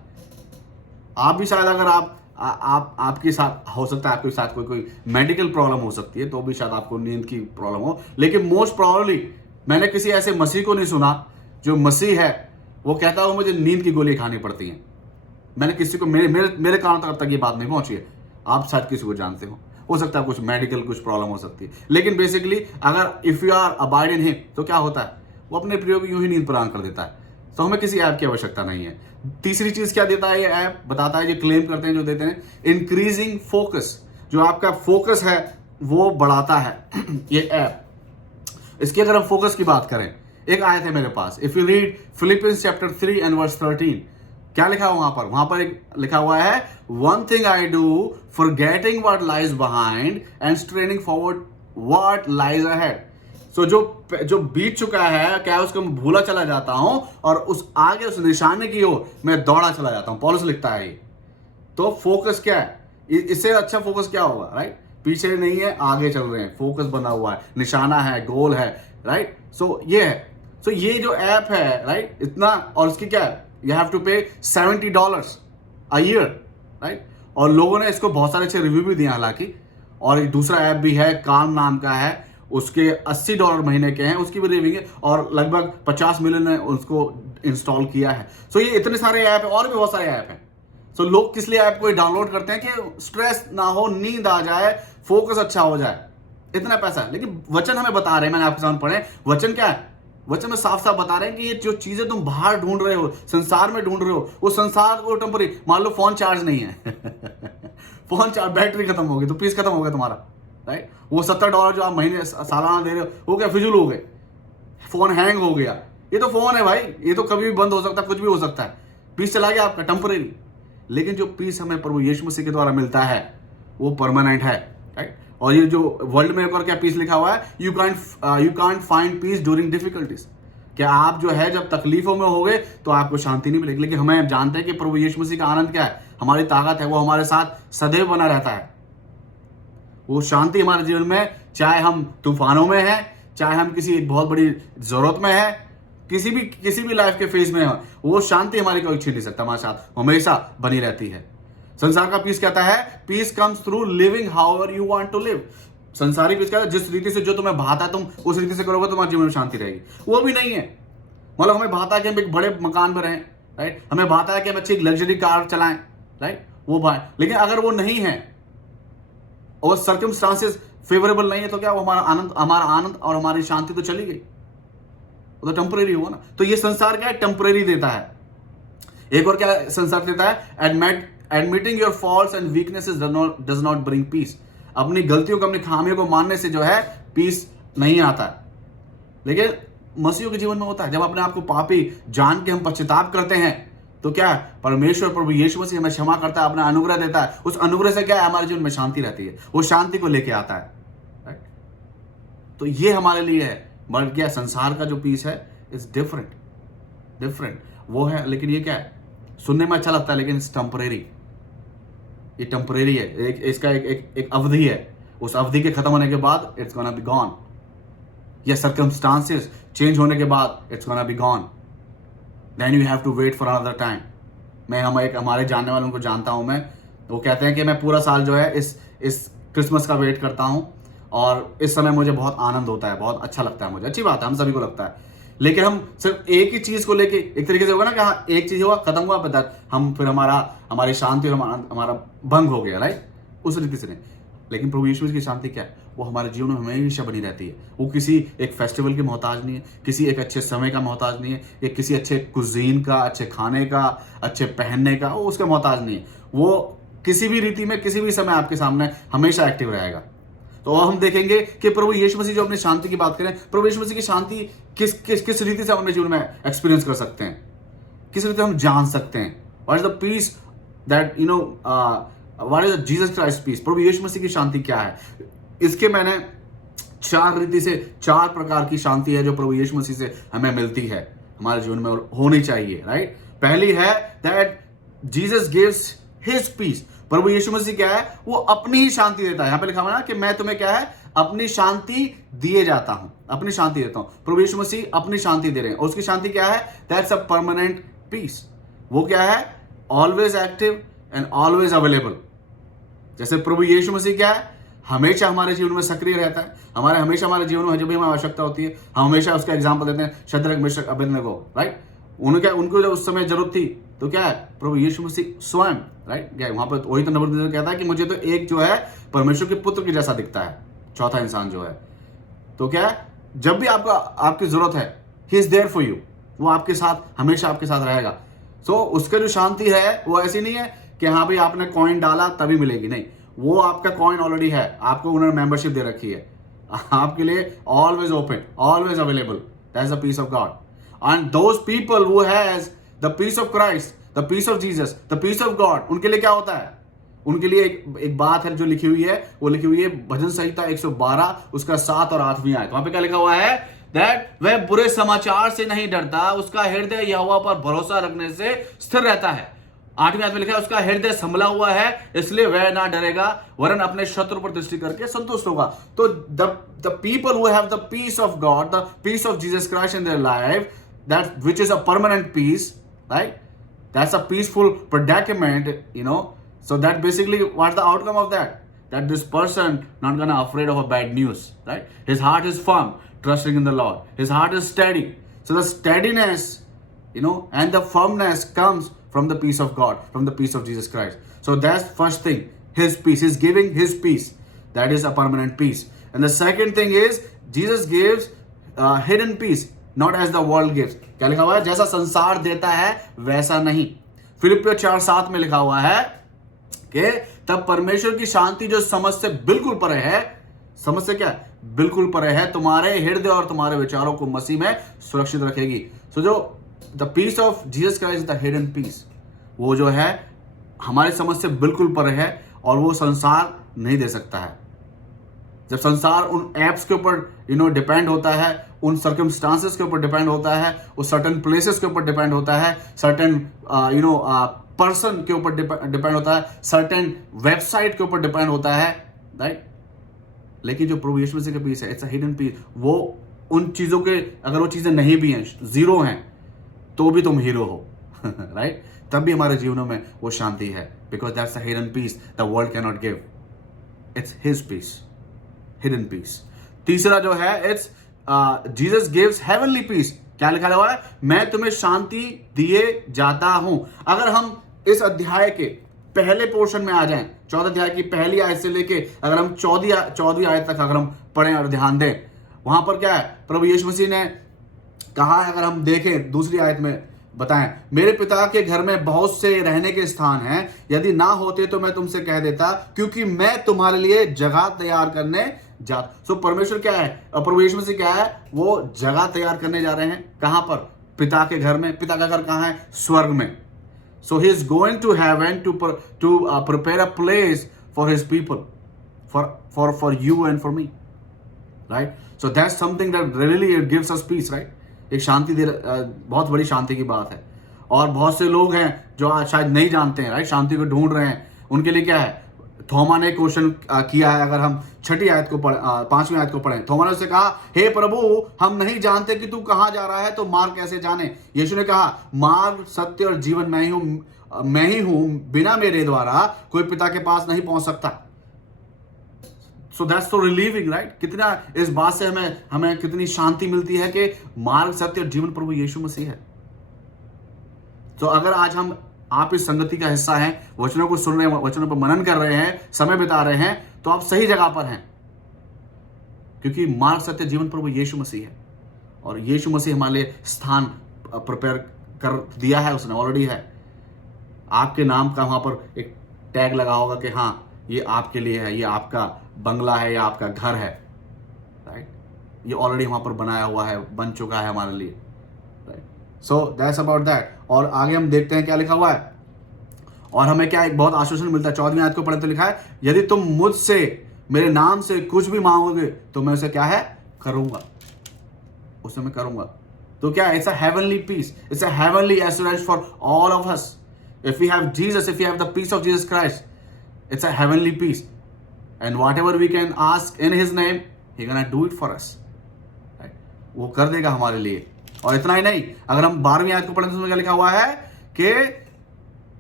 आप भी शायद, अगर आपके साथ हो सकता है, आपके साथ कोई मेडिकल प्रॉब्लम हो सकती है, तो भी शायद आपको नींद की प्रॉब्लम हो, लेकिन मोस्ट प्रॉब्लली मैंने किसी ऐसे मसीह को नहीं सुना जो मसीह है वो कहता हो मुझे नींद की गोली खानी पड़ती है। मैंने किसी को, मेरे कानों तक ये बात नहीं पहुंची है। आप शायद किसी को जानते हो सकता है कुछ मेडिकल कुछ प्रॉब्लम हो सकती है, लेकिन बेसिकली अगर if you are abide in him, तो क्या होता है, वो अपने प्रियो को यूं ही नींद प्रदान कर देता है। तो हमें किसी ऐप की आवश्यकता नहीं है। तीसरी चीज क्या देता है ये ऐप, बताता है, ये क्लेम करते हैं जो देते हैं, इंक्रीजिंग फोकस। जो आपका फोकस है वो बढ़ाता है ये ऐप। इसकी अगर हम फोकस की बात करें, एक आयत है मेरे पास, if you read Philippians chapter 3 and verse 13, क्या लिखा हुआ वहां पर एक लिखा हुआ है, one thing I do forgetting what lies behind and straining forward what lies ahead. So जो बीत चुका है, क्या उसको मैं भूला चला जाता हूं और उस आगे उस निशाने की ओर मैं दौड़ा चला जाता हूं। पौलुस लिखता है ये। तो फोकस क्या है, इससे अच्छा फोकस क्या होगा, राइट, पीछे नहीं है, आगे चल रहे हैं, फोकस बना हुआ है, निशाना है, गोल है, राइट। सो ये है, सो ये जो ऐप है, राइट, इतना, और इसकी क्या है, यू हैव टू पे $70 अ ईयर, राइट। और लोगों ने इसको बहुत सारे अच्छे रिव्यू भी दिए हालांकि। और एक दूसरा ऐप भी है, काम नाम का है, उसके $80 महीने के हैं, उसकी भी रिव्यू है, और लगभग 50 मिलियन ने उसको इंस्टॉल किया है। सो ये इतने सारे ऐप है, और भी बहुत सारे ऐप हैं। सो लोग किस लिए ऐप को डाउनलोड करते हैं कि स्ट्रेस ना हो, नींद आ जाए, फोकस अच्छा हो जाए, इतना पैसा। लेकिन वचन हमें बता रहे हैं, मैंने आपके सामने पढ़े, वचन क्या है, वचन में साफ साफ बता रहे हैं कि ये जो चीजें तुम बाहर ढूंढ रहे हो, संसार में ढूंढ रहे हो, वो संसार को टेम्पररी, मान लो फोन चार्ज नहीं है फोन चार्ज, बैटरी खत्म हो गई तो पीस खत्म हो गया तुम्हारा, राइट। वो $70 जो आप महीने सालाना दे रहे हो क्या फिजूल हो गए, फोन हैंग हो गया। ये तो फोन है भाई, ये तो कभी भी बंद हो सकता है, कुछ भी हो सकता है, पीस चला गया आपका, टेम्पररी। लेकिन जो पीस हमें प्रभु यीशु मसीह के द्वारा मिलता है वो परमानेंट है, राइट। और ये जो वर्ल्ड में ऊपर क्या पीस लिखा हुआ है, you can't find peace during difficulties. क्या आप जो है जब तकलीफों में होगे तो आपको शांति नहीं मिलेगी। लेकिन हमें जानते हैं कि प्रभु यीशु मसीह का आनंद क्या है, हमारी ताकत है, वो हमारे साथ सदैव बना रहता है। वो शांति हमारे जीवन में, चाहे हम तूफानों में हैं, चाहे हम किसी बहुत बड़ी जरूरत में है, किसी भी लाइफ के फेज में हो, वो शांति हमारी कोई छीन नहीं सकता, हमारे साथ हमेशा बनी रहती है। संसार का पीस कहता है, peace comes through living however you want to live. संसारी पीस क्या है? जिस रीति से जो तुम्हें भाता है तुम उस रीति से करोगे, तुम्हारे जीवन में शांति रहेगी। वो भी नहीं है। मतलब हमें भाता है कि हम एक बड़े मकान में रहें, राइट, हमें भाता है कि हम अच्छी लग्जरी कार चलाएं, राइट, वो भाई, लेकिन अगर वो नहीं है और सर्कमस्टांसेस फेवरेबल नहीं है तो क्या वो हमारा आनंद और हमारी शांति तो चली गई, वो तो टेम्परेरी हुआ ना। तो ये संसार क्या है? टेम्परेरी देता है। एक और क्या संसार देता है? Admitting your faults and weaknesses does not bring peace. अपनी गलतियों को, अपनी खामियों को मानने से जो है पीस नहीं आता है। लेकिन मसीहों के जीवन में होता है। जब अपने आप को पापी जान के हम पश्चाताप करते हैं तो क्या है? परमेश्वर प्रभु यीशु मसीह हमें क्षमा करता है, अपना अनुग्रह देता है। उस अनुग्रह से क्या है? हमारे जीवन में शांति रहती है, वो शांति को लेके आता है, राइट। तो ये हमारे लिए है। बट क्या संसार का जो पीस है इज डिफरेंट वो है। लेकिन ये क्या है? सुनने में अच्छा लगता है लेकिन इट्स टेम्परेरी। ये टेम्परेरी है। इसका एक अवधि है। उस अवधि के खत्म होने के बाद इट्स गोना बी गॉन। या सर्कमस्टांसेस चेंज होने के बाद it's gonna be gone. Then you have to wait for another time. हमारे जानने वालों को जानता हूं मैं, वो कहते हैं कि मैं पूरा साल जो है इस क्रिसमस का वेट करता हूं और इस समय मुझे बहुत आनंद होता है, बहुत अच्छा लगता है मुझे। अच्छी बात है, हम सभी को लगता है। लेकिन हम सिर्फ एक ही चीज को लेके, एक तरीके से होगा ना कि हाँ एक चीज हुआ, खत्म हुआ, बता हम फिर हमारी शांति और हमारा भंग हो गया, राइट, उस रीति से नहीं। लेकिन प्रभु यीशु की शांति क्या है? वो हमारे जीवन में हमेशा बनी रहती है। वो किसी एक फेस्टिवल की मोहताज नहीं है, किसी एक अच्छे समय का मोहताज नहीं है, या किसी अच्छे कुजीन का, अच्छे खाने का, अच्छे पहनने का, वो उसका मोहताज नहीं है। वो किसी भी रीति में, किसी भी समय आपके सामने हमेशा एक्टिव रहेगा। तो हम देखेंगे कि प्रभु यीशु मसीह जो अपनी शांति की बात करें, प्रभु यीशु मसीह की शांति किस रीति से हम अपने जीवन में एक्सपीरियंस कर सकते हैं, किस रीति हम जान सकते हैं। What is the peace that what is the Jesus Christ peace? प्रभु यीशु मसीह की शांति क्या है? इसके मैंने 4 रीति से 4 प्रकार की शांति है जो प्रभु यीशु मसीह से हमें मिलती है, हमारे जीवन में होनी चाहिए, राइट। पहली है that Jesus gives his peace. प्रभु यीशु मसीह क्या है? वो अपनी ही शांति देता है। यहां पे लिखा हुआ है ना कि मैं तुम्हें क्या है? अपनी शांति दिए जाता हूं, अपनी शांति देता हूं। प्रभु यीशु मसीह अपनी शांति दे रहे हैं और उसकी शांति क्या है? That's a permanent peace. वो क्या है? Always active and always available. जैसे प्रभु यीशु मसीह क्या है? हमेशा हमारे जीवन में सक्रिय रहता है, हमेशा हमारे जीवन में जब भी हमें आवश्यकता होती है हम हमेशा उसका एग्जाम्पल देते हैं। शद्रक, मेशक, अबेदनगो, राइट, उनको जब उस समय जरूरत थी तो क्या है? प्रभु यीशु मसीह स्वयं, राइट, वहां पर वही तो नबूवत कहता है कि मुझे तो एक जो है परमेश्वर के पुत्र के जैसा दिखता है, चौथा इंसान जो है। तो क्या है? जब भी आपकी जरूरत है, he is there for you. वो आपके साथ, हमेशा आपके साथ रहेगा। सो उसका जो शांति है वो ऐसी नहीं है कि हाँ भाई आपने कॉइन डाला तभी मिलेगी, नहीं। वो आपका कॉइन ऑलरेडी है, आपको उन्होंने मेंबरशिप दे रखी है, आपके लिए always open, always available. That's the peace of God. And those people who has the peace of Christ, the peace of Jesus, the peace of God, उनके लिए क्या होता है? उनके लिए एक बात है जो लिखी हुई है, वो लिखी हुई है भजन संहिता 112 उसका 7 और 8वीं आयत। वहां पे क्या लिखा हुआ है? दैट वह बुरे समाचार से नहीं डरता, उसका हृदय यहोवा पर भरोसा रखने से स्थिर रहता है। 8वीं आयत में लिखा है उसका हृदय संभला हुआ है, इसलिए वह ना डरेगा, वरन अपने शत्रु पर दृष्टि करके संतुष्ट होगा। तो the people who have the peace of God, the peace of Jesus Christ in their life, that which is a permanent peace, right, that's a peaceful predicament, so that basically what's the outcome of that? That this person not gonna afraid of a bad news, right? His heart is firm, trusting in the Lord. His heart is steady. So the steadiness, and the firmness comes from the peace of God, from the peace of Jesus Christ. So that's first thing, his peace. He's giving his peace. That is a permanent peace. And the second thing is Jesus gives hidden peace, not as the world gives. क्या लिखा हुआ है? जैसा संसार देता है वैसा नहीं। फिलिपियों 4:7 में लिखा हुआ है कि तब परमेश्वर की शांति जो समझ से बिल्कुल परे है, समझ से क्या? बिल्कुल परे है, तुम्हारे हृदय और तुम्हारे विचारों को मसीह में सुरक्षित रखेगी। सो जो the peace of Jesus Christ, the hidden peace, वो जो है हमारी समझ से बिल्कुल परे है और वो संसार नहीं दे सकता है। जब संसार उन एप्स के ऊपर डिपेंड होता है, उन सर्कमस्टांसेस के ऊपर डिपेंड होता है, उस सर्टेन प्लेसेस के ऊपर डिपेंड होता है, सर्टेन पर्सन के ऊपर डिपेंड होता है, सर्टेन वेबसाइट के ऊपर डिपेंड होता है, राइट। लेकिन जो प्रभु यीशु मसीह का पीस है, इट्स अ हिडन पीस। वो उन चीजों के, अगर वो चीजें नहीं भी हैं, जीरो हैं, तो भी तुम हीरो हो, राइट, तब भी हमारे जीवनों में वो शांति है, because that's a hidden peace the world can not give. It's his peace. Hidden peace. तीसरा जो है it's Jesus gives heavenly peace. क्या लिखा हुआ है? मैं तुम्हें शांति दिए जाता हूं। अगर हम इस अध्याय के पहले पोर्शन में आ जाएं, 14 अध्याय की पहली आयत से लेके अगर हम 14वीं आयत तक अगर हम पढ़ें और ध्यान दें, वहां पर क्या है? प्रभु यीशु मसीह ने कहा है, अगर हम देखें दूसरी आयत में बताएं, मेरे पिता के घर में बहुत से रहने के स्थान हैं, यदि ना होते तो मैं तुमसे कह देता, क्योंकि मैं तुम्हारे लिए जगह तैयार करने सो परमेश्वर क्या है? प्रभु यीशु मसीह क्या है? वो जगह तैयार करने जा रहे हैं। कहां पर? पिता के घर में। पिता का घर कहां है? स्वर्ग में। So he is going to heaven to prepare a place for his people, for you and for me, right? So that's something that really it gives us peace, right? एक शांति बहुत बड़ी शांति की बात है। और बहुत से लोग हैं जो आज शायद नहीं जानते हैं, राइट? शांति को ढूंढ रहे हैं। उनके लिए क्या है? थोमा ने क्वेश्चन किया है। अगर हम 5वीं आयत को पढ़ें, थोमा ने उससे कहा, हे प्रभु, हम नहीं जानते कि तू कहाँ जा रहा है, तो मार्ग कैसे जाने? यीशु ने कहा, मार्ग, सत्य और जीवन मैं ही हूं, बिना मेरे द्वारा कोई पिता के पास नहीं पहुंच सकता। So that's so relieving, right? कितना इस बात से हमें कितनी शांति मिलती है कि मार्ग, सत्य और जीवन प्रभु यीशु मसीह है। तो अगर आज आप इस संगति का हिस्सा हैं, वचनों को सुन रहे हैं, वचनों पर मनन कर रहे हैं, समय बिता रहे हैं, तो आप सही जगह पर हैं, क्योंकि मार्ग, सत्य, जीवन प्रभु यीशु मसीह है। और यीशु मसीह हमारे लिए स्थान प्रिपेयर कर दिया है, उसने ऑलरेडी है। आपके नाम का वहां पर एक टैग लगा होगा कि हाँ, ये आपके लिए है, ये आपका बंगला है, या आपका घर है, राइट? ये ऑलरेडी वहां पर बनाया हुआ है, बन चुका है हमारे लिए, right? So that's about that. और आगे हम देखते हैं क्या लिखा हुआ है, और हमें क्या एक बहुत आश्वासन मिलता है। 14वीं आयत को पढ़े तो लिखा है, यदि तुम मुझसे मेरे नाम से कुछ भी मांगोगे तो मैं उसे क्या है? करूंगा, उसे मैं करूंगा। तो क्या? It's a heavenly peace, it's a heavenly assurance for all of us. If we have Jesus, if we have the peace of Jesus Christ, it's a heavenly peace, and whatever we can ask in his name, he gonna do it for us, right? वो कर देगा हमारे लिए। और इतना ही नहीं, अगर हम 12वीं आयत को पढ़ें तो उसमें क्या लिखा हुआ है कि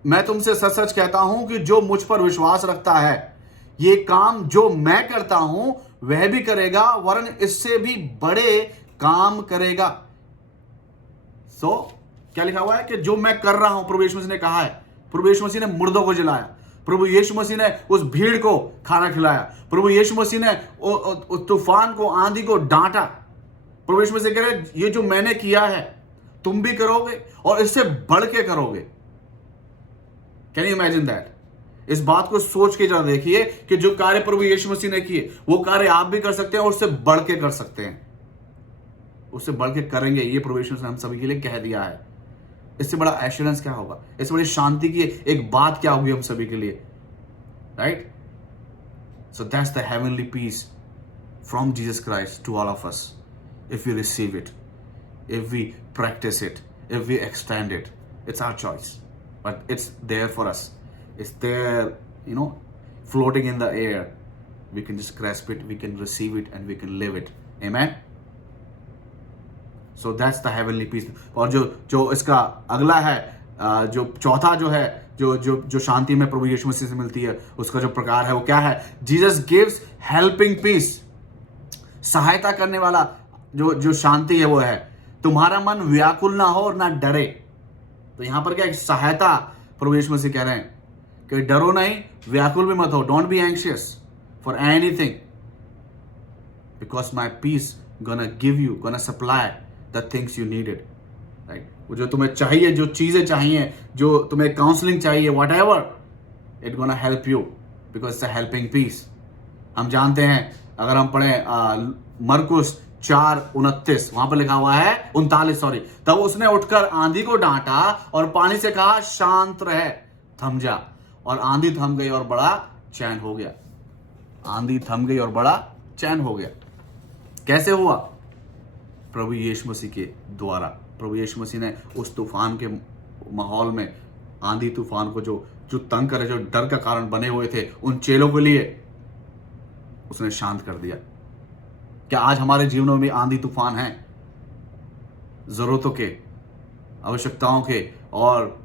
मैं तुमसे सच सच कहता हूं कि जो मुझ पर विश्वास रखता है, ये काम जो मैं करता हूं वह भी करेगा, वरन इससे भी बड़े काम करेगा। सो क्या लिखा हुआ है कि जो मैं कर रहा हूं, प्रभु यीशु मसीह ने कहा है। प्रभु यीशु मसीह ने मुर्दों को जिलाया, प्रभु यीशु मसीह ने उस भीड़ को खाना खिलाया, प्रभु यीशु मसीह ने उस तूफान को, आंधी को डांटा। प्रभु यीशु मसीह कह रहे, ये जो मैंने किया है तुम भी करोगे, और इससे बढ़ के करोगे। Can you imagine that? इस बात को सोच के जरा देखिए कि जो कार्य प्रभु यीशु मसीह ने किए, वो कार्य आप भी कर सकते हैं, और उससे बढ़ के कर सकते हैं, उससे बढ़ के करेंगे। ये प्रभु यीशु ने हम सभी के लिए कह दिया है। इससे बड़ा एश्योरेंस क्या होगा? इससे बड़ी शांति की एक बात क्या होगी हम सभी के लिए, right? So that's the heavenly peace from Jesus Christ to all of us, if we receive it, if we practice it, if we extend it. It's our choice, but it's there for us, it's there, floating in the air. We can just grasp it, we can receive it, and we can live it. Amen? So that's the heavenly peace. और जो इसका अगला है, जो चौथा जो है, जो शांति में प्रभु यीशु मसीह से मिलती है, उसका जो प्रकार है वो क्या है? Jesus gives helping peace. सहायता करने वाला जो शांति है वो है, तुम्हारा मन व्याकुल ना हो और ना डरे। तो यहां पर क्या है? सहायता प्रभु यीशु मसीह कह रहे हैं कि डरो नहीं, व्याकुल भी मत हो। Don't be anxious for anything, because my peace gonna give you, gonna supply the things you needed, right? वो जो तुम्हें चाहिए, जो चीजें चाहिए, जो तुम्हें काउंसलिंग चाहिए, whatever, it gonna help you, because it's a helping peace. हम जानते हैं, अगर हम पढ़ें मरकुस 4:29, वहां पर लिखा हुआ है 39, सॉरी, तब उसने उठकर आंधी को डांटा और पानी से कहा, शांत रहे, थम जा, और आंधी थम गई और बड़ा चैन हो गया। आंधी थम गई और बड़ा चैन हो गया। कैसे हुआ? प्रभु यीशु मसीह के द्वारा। प्रभु यीशु मसीह ने उस तूफान के माहौल में, आंधी तूफान को जो तंग करे, जो डर का कारण बने हुए थे उन चेलों के लिए, उसने शांत कर दिया। क्या आज हमारे जीवनों में आंधी तूफान हैं? जरूरतों के, आवश्यकताओं के, और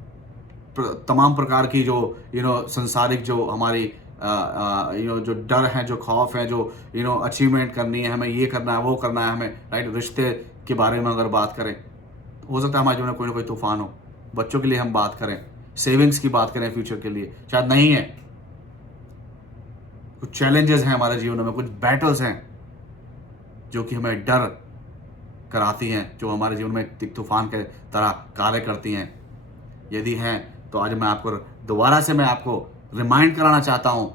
तमाम प्रकार की जो संसारिक जो हमारी जो डर है, जो खौफ है, जो अचीवमेंट करनी है, हमें ये करना है, वो करना है हमें, राइट। रिश्ते के बारे में अगर बात करें, हो सकता है हमारे जीवन में कोई ना कोई तूफान हो। बच्चों के लिए हम बात करें, सेविंग्स की बात करें फ्यूचर के लिए, शायद नहीं है। कुछ चैलेंजेस हैं हमारे जीवन में, कुछ बैटल्स हैं जो कि हमें डर कराती हैं, जो हमारे जीवन में एक तूफान के तरह कार्य करती हैं। यदि हैं तो आज मैं आपको दोबारा से रिमाइंड कराना चाहता हूं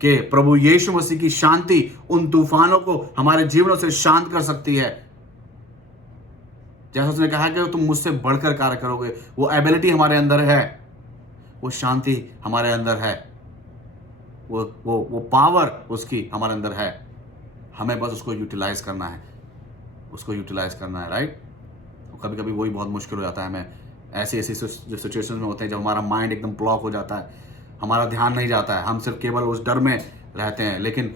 कि प्रभु यीशु मसीह की शांति उन तूफानों को हमारे जीवनों से शांत कर सकती है। जैसा उसने कहा कि तुम मुझसे बढ़कर कार्य करोगे, वो एबिलिटी हमारे अंदर है, वो शांति हमारे अंदर है, वो पावर उसकी हमारे अंदर है। हमें बस उसको यूटिलाइज करना है, राइट। कभी कभी वही बहुत मुश्किल हो जाता है। हमें ऐसी जो सिचुएशन में होते हैं जब हमारा माइंड एकदम ब्लॉक हो जाता है, हमारा ध्यान नहीं जाता है, हम सिर्फ केवल उस डर में रहते हैं। लेकिन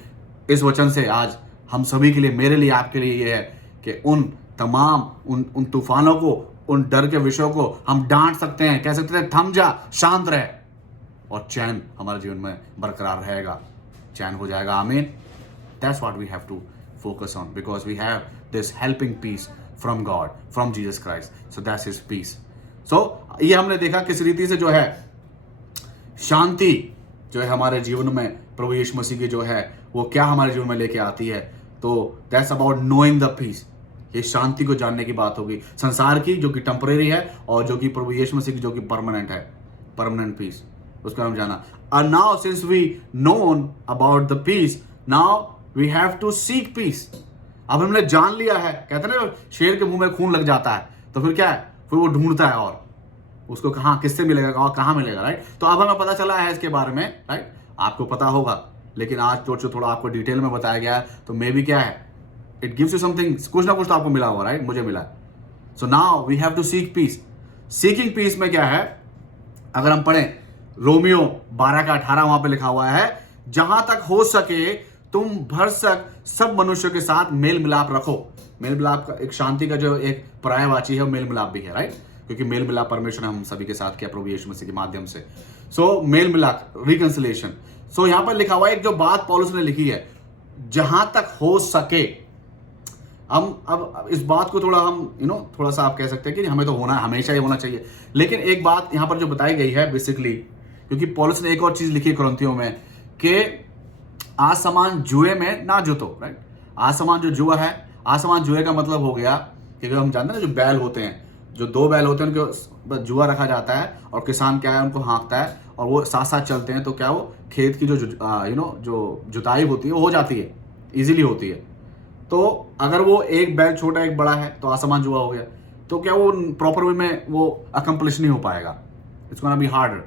इस वचन से आज हम सभी के लिए, मेरे लिए, आपके लिए ये है कि उन तमाम उन तूफानों को, उन डर के विषयों को हम डांट सकते हैं, कह सकते हैं थम जा, शांत रहे, और चैन हमारे जीवन में बरकरार रहेगा, चैन हो जाएगा। आमीन। That's what we have to focus on, because we have this helping peace from God, from Jesus Christ. So that's his peace. So ये हमने देखा किस रीति से जो है शांति जो है हमारे जीवन में प्रभु यीशु मसीह की जो है वो क्या हमारे जीवन में लेके आती है। तो that's about knowing the peace. ये शांति को जानने की बात होगी, संसार की जो कि टेम्परेरी है, और जो कि प्रभु यीशु मसीह की जो कि परमानेंट है, परमानेंट पीस, उसको हम जाना। And now since we known about the peace, now we have to seek peace. अब हमने जान लिया है, कहते हैं ना शेर के मुंह में खून लग जाता है, तो फिर क्या है, फिर वो ढूंढता है और उसको कहाँ, किससे मिलेगा और कहाँ मिलेगा, राइट। तो अब हमें पता चला है इसके बारे में, राइट। आपको पता होगा, लेकिन आज तो थोड़ा आपको डिटेल में बताया गया है, तो मे बी क्या है, इट गिव्स यू समथिंग, कुछ ना कुछ तो आपको मिला होगा, राइट। मुझे मिला। So now we have to seek peace. Seeking peace में क्या है, अगर हम पढ़ें रोमियो 12:18 वहां पे लिखा हुआ है, जहां तक हो सके तुम भरसक सब मनुष्यों के साथ मेल मिलाप रखो। मेल मिलाप का एक शांति का जो एक पर्यायवाची है, वो मेल मिलाप भी है, राइट। क्योंकि मेल मिलाप परमेश्वर ने हम सभी के साथ किया प्रभु यीशु मसीह के माध्यम से। सो मेल मिलाप, रिकंसिलिएशन। सो यहां पर लिखा हुआ है, एक जो बात पौलुस ने लिखी है, जहां तक हो सके। हम अब इस बात को थोड़ा हम थोड़ा सा आप कह सकते हैं कि हमें तो होना, हमेशा ही होना चाहिए, लेकिन एक बात यहां पर जो बताई गई है बेसिकली, क्योंकि पौलुस ने एक और चीज लिखी है कुरिन्थियों में कि आसमान जुए में ना जुतो, राइट। आसमान जो जुआ है, आसमान जुए का मतलब हो गया कि हम जानते हैं ना, जो बैल होते हैं, जो दो बैल होते हैं, उनको जुआ रखा जाता है, और किसान क्या है, उनको हाँकता है, और वो साथ साथ चलते हैं, तो क्या वो खेत की जो जो जुताई होती है वो हो जाती है, इजीली होती है। तो अगर वो एक बैल छोटा एक बड़ा है तो आसमान जुआ हो गया, तो क्या वो प्रॉपर वे में वो अकम्प्लिश नहीं हो पाएगा, it's gonna be harder,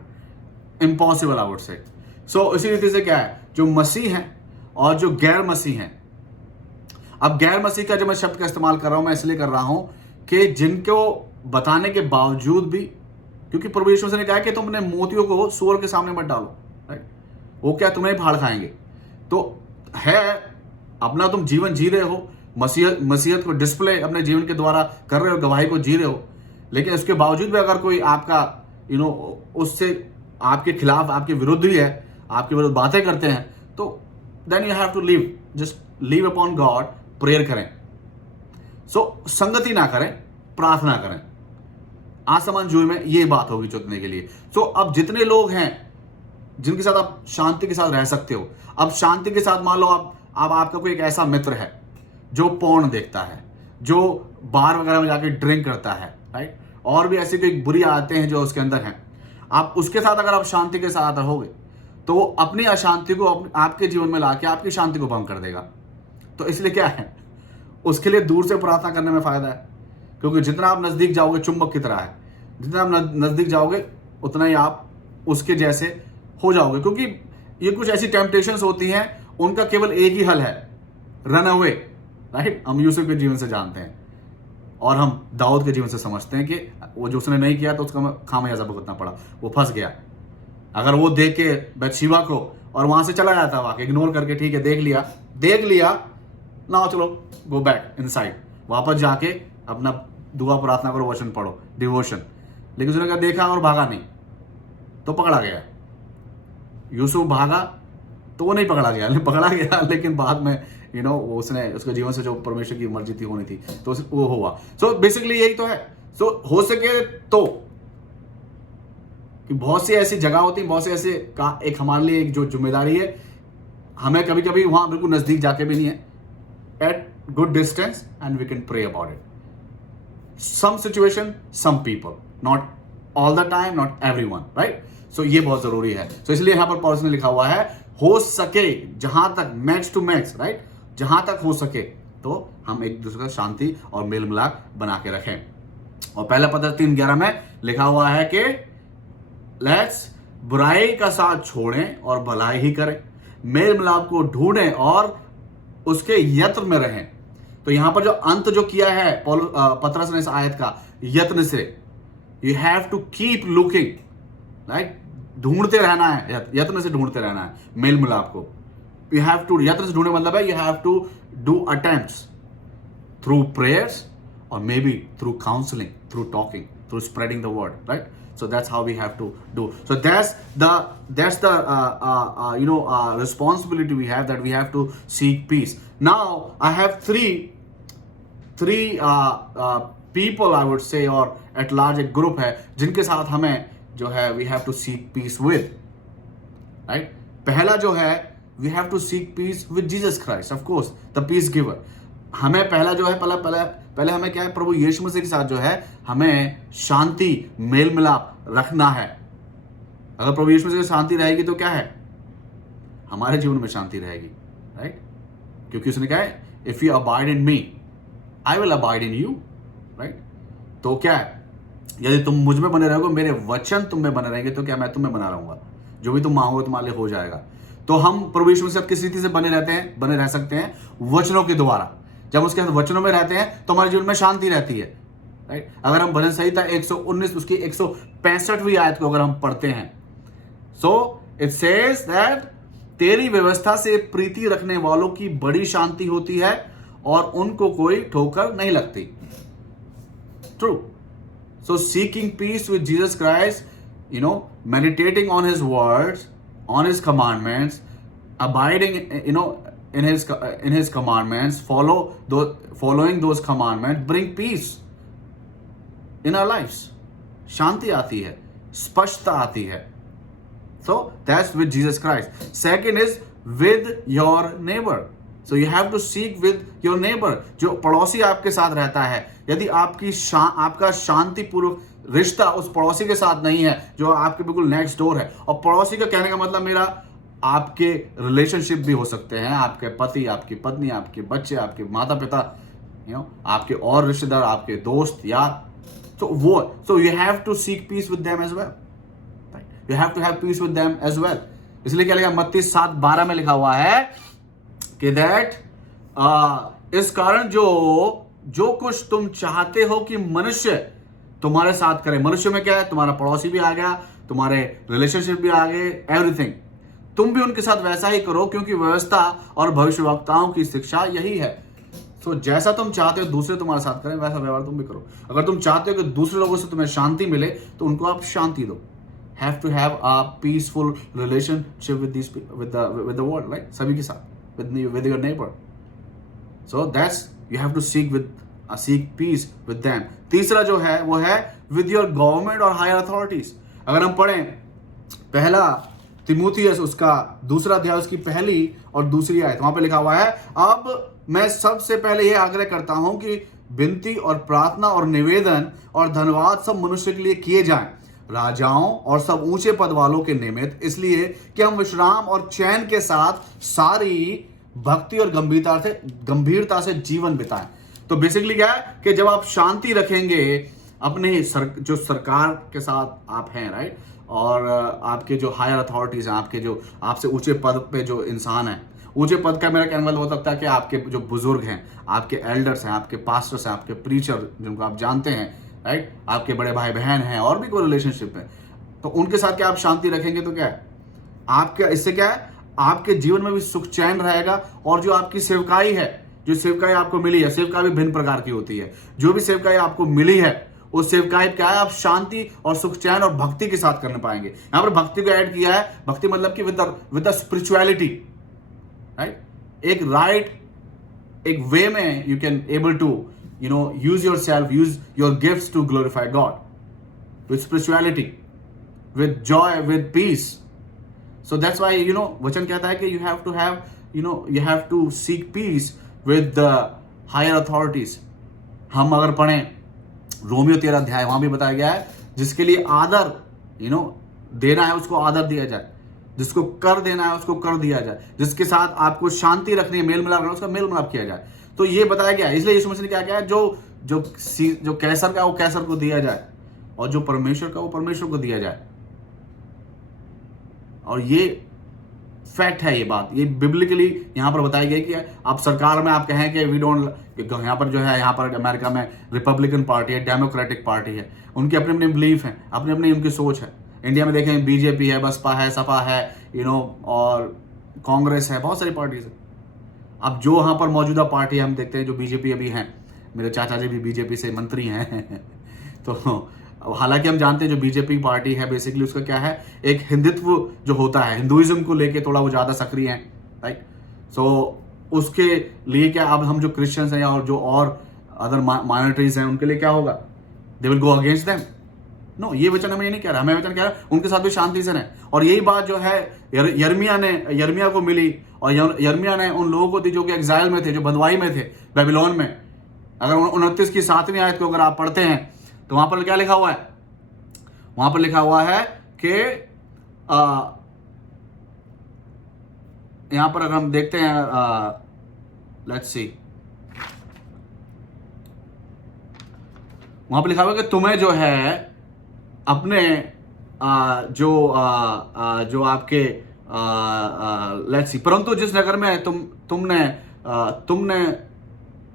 impossible I would say. So इसी रीति से क्या है, जो मसीह हैं और जो गैर मसीह हैं। अब गैर मसीह का जो मैं शब्द का इस्तेमाल कर रहा हूं, मैं इसलिए कर रहा हूं कि जिनको बताने के बावजूद भी, क्योंकि प्रभु यीशु ने कहा कि तुम अपने मोतियों को सूअर के सामने मत डालो, राइट। वो क्या तुम्हें फाड़ खाएंगे। तो है अपना तुम जीवन जी रहे हो, मसीहत को डिस्प्ले अपने जीवन के द्वारा कर रहे हो, गवाही को जी रहे हो, लेकिन उसके बावजूद भी अगर कोई आपका उससे आपके खिलाफ, आपके विरुद्ध ही है, आपके विरुद्ध बातें करते हैं, तो then you have to leave, just leave upon God, prayer करें। सो संगति ना करें, प्रार्थना करें। आसमान जुए में ये बात होगी चुनने के लिए। सो अब जितने लोग हैं जिनके साथ आप शांति के साथ रह सकते हो, अब शांति के साथ मान लो अब आपका कोई एक ऐसा मित्र है जो पोर्न देखता है, जो बार वगैरह में जाके ड्रिंक करता है, राइट, और भी ऐसी कोई बुरी आदतें हैं जो उसके अंदर हैं। आप उसके साथ अगर आप शांति के साथ रहोगे तो वो अपनी अशांति को आपके जीवन में लाके आपकी शांति को भंग कर देगा। तो इसलिए क्या है, उसके लिए दूर से प्रार्थना करने में फायदा है, क्योंकि जितना आप नजदीक जाओगे, चुंबक की तरह है, जितना आप नजदीक जाओगे उतना ही आप उसके जैसे हो जाओगे। क्योंकि ये कुछ ऐसी टेम्पटेशंस होती हैं, उनका केवल एक ही हल है, रन अवे, राइट। हम यूसुफ के जीवन से जानते हैं, और हम दाऊद के जीवन से समझते हैं कि वो जो उसने नहीं किया तो उसका खामियाजा भुगतना पड़ा, वो फंस गया। अगर वो देख के बत्शेबा को और वहां से चला जाता, वहां इग्नोर करके, ठीक है देख लिया ना, चलो गो बैक इनसाइड, वापस जाके अपना दुआ प्रार्थना करो, वचन पढ़ो, डिवोशन। लेकिन उसने कहा देखा और भागा नहीं, तो पकड़ा गया। यूसुफ भागा तो वो नहीं पकड़ा गया, पकड़ा गया लेकिन बाद में उसने उसके जीवन से जो परमेश्वर की मर्जी थी होनी थी तो वो हुआ। सो बेसिकली यही तो है। सो हो सके तो कि बहुत सी ऐसी जगह होती है, बहुत से ऐसे का एक हमारे लिए एक जो जिम्मेदारी है, हमें कभी कभी वहां बिल्कुल नजदीक जाके भी नहीं है, at good distance and we can pray about it. Some situation, some people, not all the time, not everyone, right. So ये बहुत जरूरी है। सो इसलिए यहां पर पॉलिस ने लिखा हुआ है, हो सके जहां तक, मैक्स टू मैक्स, राइट, जहां तक हो सके तो हम एक दूसरे का शांति और मेल मिलाप बना के रखें। और पहला पत्र 3:11 में लिखा हुआ है कि लेट्स बुराई का साथ छोड़ें और भलाई ही करें, मेल मिलाप को ढूंढें और उसके यत्न में रहें। तो यहां पर जो अंत जो किया है पतरस ने इस आयत का, यत्न से, you have to keep looking, right, ढूंढते रहना है, यत्न से ढूंढते रहना है मेल मिलाप को। यू हैव टू, यत्न से ढूंढने मतलब है you have to do attempts through prayers or maybe through counseling, through talking, through spreading the word, right? So that's how we have to do. So that's the responsibility we have, that we have to seek peace. Now I have three people, I would say, or at large एक group है जिनके साथ हमें जो है we have to seek peace with, right? पहला जो है we have to seek peace with Jesus Christ, of course, the peace giver. हमें पहला जो है पहले हमें क्या है, प्रभु यीशु मसीह के साथ जो है हमें शांति, मेल मिलाप रखना है। अगर प्रभु यीशु मसीह की शांति रहेगी तो क्या है, हमारे जीवन में शांति रहेगी, राइट, क्योंकि उसने कहा है if you abide in me I will abide in you, right. तो क्या है, यदि तुम मुझ में बने रहोगे, मेरे वचन तुम में बने रहेंगे, तो क्या मैं तुम्हें बना रहूंगा, जो भी तुम मांगोगे तुम्हारे लिए हो जाएगा। तो हम प्रभु यीशु मसीह किस रीति से बने रह सकते हैं, वचनों के द्वारा। जब उसके वचनों में रहते हैं तो हमारे जीवन में शांति रहती है, राइट। अगर हम भजन संहिता 119 उसकी 165वीं आयत को अगर हम पढ़ते हैं, सो इट सेज दैट तेरी व्यवस्था से प्रीति रखने वालों की बड़ी शांति होती है और उनको कोई ठोकर नहीं लगती। True. So seeking peace with Jesus Christ, meditating on his words, on his commandments, abiding in his commandments, following those commandments bring peace in our lives. शांति आती है, स्पष्टता आती है। So that's with Jesus Christ. Second is with your neighbor. So you have to seek with your neighbor. जो पड़ोसी आपके साथ रहता है, यदि आपका शांतिपूर्वक रिश्ता उस पड़ोसी के साथ नहीं है जो आपके बिल्कुल नेक्स्ट डोर है, और पड़ोसी का कहने का मतलब मेरा आपके रिलेशनशिप भी हो सकते हैं, आपके पति, आपकी पत्नी, आपके बच्चे, आपके माता पिता, आपके और रिश्तेदार, आपके दोस्त, यार, so you have to seek peace with them as well, right? You have to have peace with them as well. इसलिए क्या लिखा, मत्ती 7:12 में लिखा हुआ है कि दैट इस कारण जो कुछ तुम चाहते हो कि मनुष्य तुम्हारे साथ करे। मनुष्य में क्या है, तुम्हारा पड़ोसी भी आ गया, तुम्हारे रिलेशनशिप भी आ गए, एवरीथिंग। तुम भी उनके साथ वैसा ही करो, क्योंकि व्यवस्था और भविष्यवक्ताओं की शिक्षा यही है। तो जैसा तुम चाहते हो दूसरे तुम्हारे साथ करें, वैसा व्यवहार तुम भी करो। अगर तुम चाहते हो कि दूसरे लोगों से तुम्हें शांति मिले, तो उनको आप शांति दो। Have to have a peaceful relationship with the world, right, सभी के साथ, with your neighbour. So that's you have to seek peace with them. तीसरा जो है वो है विद योर गवर्नमेंट और हायर अथॉरिटीज। अगर हम पढ़ें पहला तिमुथियुस उसका 2 अध्याय उसकी पहली और दूसरी आयत, वहां पे लिखा हुआ है, अब मैं सबसे पहले ये आग्रह करता हूं कि विनती और प्रार्थना और निवेदन और धन्यवाद सब मनुष्य के लिए किए जाएं, राजाओं और सब ऊंचे पद वालों के निमित्त, इसलिए कि हम विश्राम और चैन के साथ सारी भक्ति और गंभीरता से जीवन बिताएं। तो बेसिकली क्या है कि जब आप शांति रखेंगे अपने जो सरकार के साथ आप हैं, राइट, और आपके जो हायर अथॉरिटीज हैं, आपके जो आपसे ऊंचे पद पे जो इंसान हैं, ऊंचे पद का मेरा कहने वाला हो सकता है कि आपके जो बुजुर्ग हैं, आपके एल्डर्स हैं, आपके पास्टर्स हैं, आपके प्रीचर जिनको आप जानते हैं, राइट, आपके बड़े भाई बहन हैं, और भी कोई रिलेशनशिप है, तो उनके साथ क्या आप शांति रखेंगे तो क्या है, आपके इससे क्या है, आपके जीवन में भी सुख चैन रहेगा। और जो आपकी सेवकाई है, जो सेवकाई आपको मिली है, सेवकाई भी भिन्न प्रकार की होती है, जो भी सेवकाई आपको मिली है उस सेवकाई क्या है, आप शांति और सुख चैन और भक्ति के साथ करने पाएंगे। यहां पर भक्ति को ऐड किया है, भक्ति मतलब कि विद द स्पिरिचुअलिटी, राइट। एक एक वे में you can able to use your self, use your gifts to glorify God with spirituality, with joy, with peace. So that's why वचन कहता है कि you have to seek peace with the higher authorities. हम अगर पढ़ें Romeo 13 अध्याय, वहां भी बताया गया है जिसके लिए आदर देना है उसको आदर दिया जाए, जिसको कर देना है उसको कर दिया जाए, जिसके साथ आपको शांति रखनी है, मेल मिलाप रखना है, उसका मेल मिलाप किया जाए। तो ये बताया गया है। इसलिए यीशु मसीह ने क्या किया है, जो कैसर का वो कैसर को दिया जाए और जो परमेश्वर का वो परमेश्वर को दिया जाए। और ये फैक्ट है, ये बात ये बिब्लिकली यहां पर बताई गई कि आप सरकार में आप कहें कि वी डोंट, यहां पर जो है, यहां पर अमेरिका में रिपब्लिकन पार्टी है, डेमोक्रेटिक पार्टी है, उनकी अपने अपने बिलीफ हैं, अपनी अपनी उनकी सोच है। इंडिया में देखें बीजेपी है, बसपा है, सपा है, और कांग्रेस है, बहुत सारी पार्टीज है। अब जो वहां पर मौजूदा पार्टी हम देखते हैं जो बीजेपी अभी हैं, मेरे चाचा जी भी बीजेपी से मंत्री हैं तो हालांकि हम जानते हैं जो बीजेपी पार्टी है बेसिकली उसका क्या है, एक हिंदुत्व जो होता है, हिंदुइज्म को लेके थोड़ा वो ज्यादा सक्रिय हैं, राइट। सो उसके लिए क्या, अब हम जो क्रिश्चियंस हैं और जो और अदर माइनॉरिटीज हैं उनके लिए क्या होगा, they will go against them. No, ये वचन हमें ये नहीं कह रहा, हमें वचन कह रहा है उनके साथ भी शांति से रहें। और यही बात जो है यर्मिया को मिली, और यर्मिया ने उन लोगों को दी जो कि एग्जाइल में थे, जो बंधुआई में थे बेबीलोन में। अगर 29 की 7वीं आयत को अगर आप पढ़ते हैं तो वहां पर क्या लिखा हुआ है, वहां पर लिखा हुआ है कि यहां पर अगर हम देखते हैं, लेट्स सी, वहां पर लिखा हुआ है कि तुम्हें जो है अपने जो आपके लेट्स सी, परंतु जिस नगर में तुमने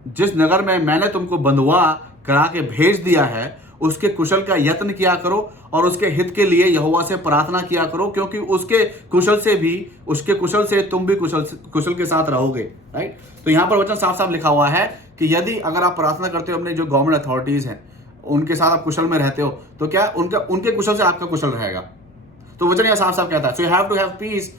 जिस नगर में मैंने तुमको बंधुआ करा के भेज दिया है उसके कुशल का यत्न किया करो और उसके हित के लिए यहोवा से प्रार्थना किया करो, क्योंकि उसके कुशल से तुम भी कुशल के साथ रहोगे, राइट। तो यहां पर वचन साफ साफ लिखा हुआ है कि यदि अगर आप प्रार्थना करते हो अपने जो गवर्नमेंट अथॉरिटीज हैं उनके साथ आप कुशल में रहते हो, तो क्या उनके कुशल से आपका कुशल रहेगा। तो वचन यह साफ साफ कहता है, so you have to have peace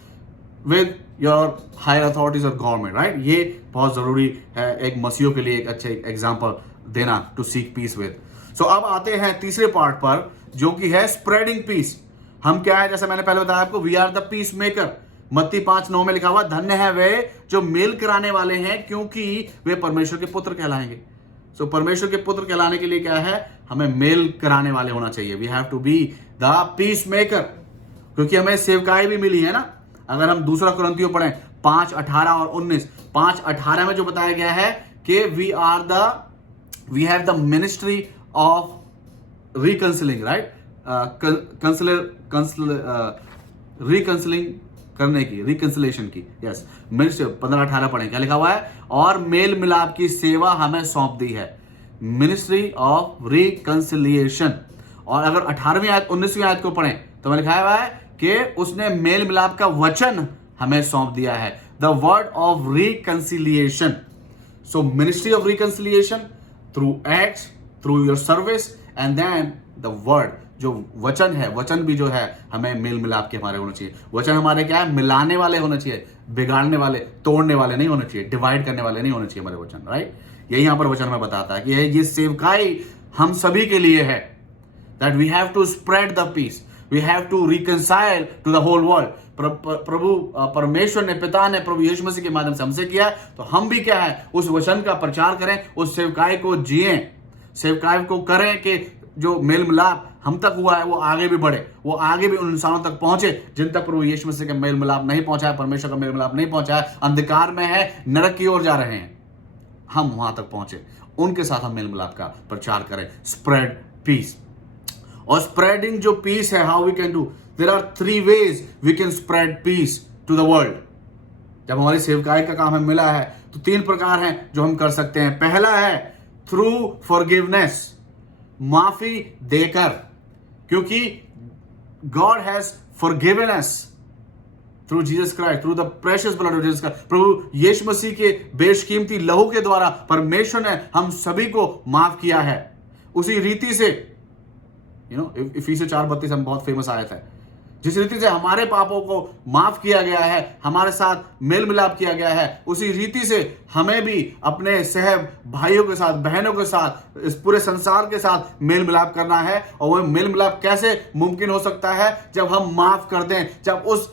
with your higher authorities और गवर्नमेंट, राइट। ये बहुत जरूरी है एक मसीह के लिए एक अच्छे एग्जाम्पल देना, टू सीक पीस विद। सो अब आते हैं तीसरे पार्ट पर जो कि है स्प्रेडिंग पीस। हम क्या है, जैसे मैंने पहले बताया आपको, we are the peace maker. मत्ती 5:9 में लिखा हुआ, धन्य है वे जो मेल कराने वाले हैं क्योंकि वे परमेश्वर के पुत्र कहलाएंगे। सो परमेश्वर के पुत्र कहलाने के लिए क्या है, हमें मेल कराने वाले होना चाहिए। We have to be the peace maker, क्योंकि हमें सेवकाई भी मिली है ना। अगर हम दूसरा कुरिन्थियों पढ़ें 5:18 और 19, 5:18 में जो बताया गया है कि we have the ministry of reconciling, right, reconciling करने की, रिकंसिलेशन की, यस। मिनिस्ट्री 15-18 पढ़ें, क्या लिखा हुआ है, और मेल मिलाप की सेवा हमें सौंप दी है, मिनिस्ट्री ऑफ रिकंसिलिएशन। और अगर 18वीं आयत 19वीं आयत को पढ़ें तो मैं लिखा हुआ है कि उसने मेल मिलाप का वचन हमें सौंप दिया है, the word of reconciliation. So ministry of reconciliation through acts, through your service, and then the word, जो वचन है, वचन भी जो है हमें मेल मिलाप के हमारे होने चाहिए। वचन हमारे क्या है, मिलाने वाले होने चाहिए, बिगाड़ने वाले, तोड़ने वाले नहीं होने चाहिए, डिवाइड करने वाले नहीं होने चाहिए हमारे वचन, राइट। यही यहां पर वचन में बताता है कि ये सेवकाई हम सभी के लिए है, that we have to spread the peace, we have to reconcile to the whole world. प्रभु परमेश्वर ने, पिता ने प्रभु यीशु मसीह के माध्यम से हमसे किया, तो हम भी क्या है, उस वचन का प्रचार करें, उस सेवकाई को जिएं, सेवकाई को करें कि जो मेल मिलाप हम तक हुआ है वो आगे भी बढ़े, वो आगे भी उन इंसानों तक पहुंचे जिन तक प्रभु यीशु मसीह का मेल मिलाप नहीं पहुंचा है, परमेश्वर का मेल मिलाप नहीं पहुंचा है, अंधकार में है, नरक की ओर जा रहे हैं, हम वहां तक पहुंचे, उनके साथ हम मेल मिलाप का प्रचार करें, स्प्रेड पीस। और स्प्रेडिंग जो पीस है, how we can do, there are 3 ways we can spread peace to the world. जब हमारी सेवकाई का काम हमें मिला है तो 3 प्रकार हैं जो हम कर सकते हैं। पहला है थ्रू फॉरगिवनेस, माफी देकर, क्योंकि God has forgiven us through Jesus Christ, through the precious blood of Jesus Christ. प्रभु यीशु मसीह के बेशकीमती लहू के द्वारा परमेश्वर ने हम सभी को माफ किया है। उसी रीति से, इफिसियों 4:32 हम बहुत फेमस आयत है, जिस रीति से हमारे पापों को माफ किया गया है, हमारे साथ मेल मिलाप किया गया है, उसी रीति से हमें भी अपने सह भाइयों के साथ, बहनों के साथ, इस पूरे संसार के साथ मेल मिलाप करना है। और वो मेल मिलाप कैसे मुमकिन हो सकता है? जब हम माफ कर दें, जब उस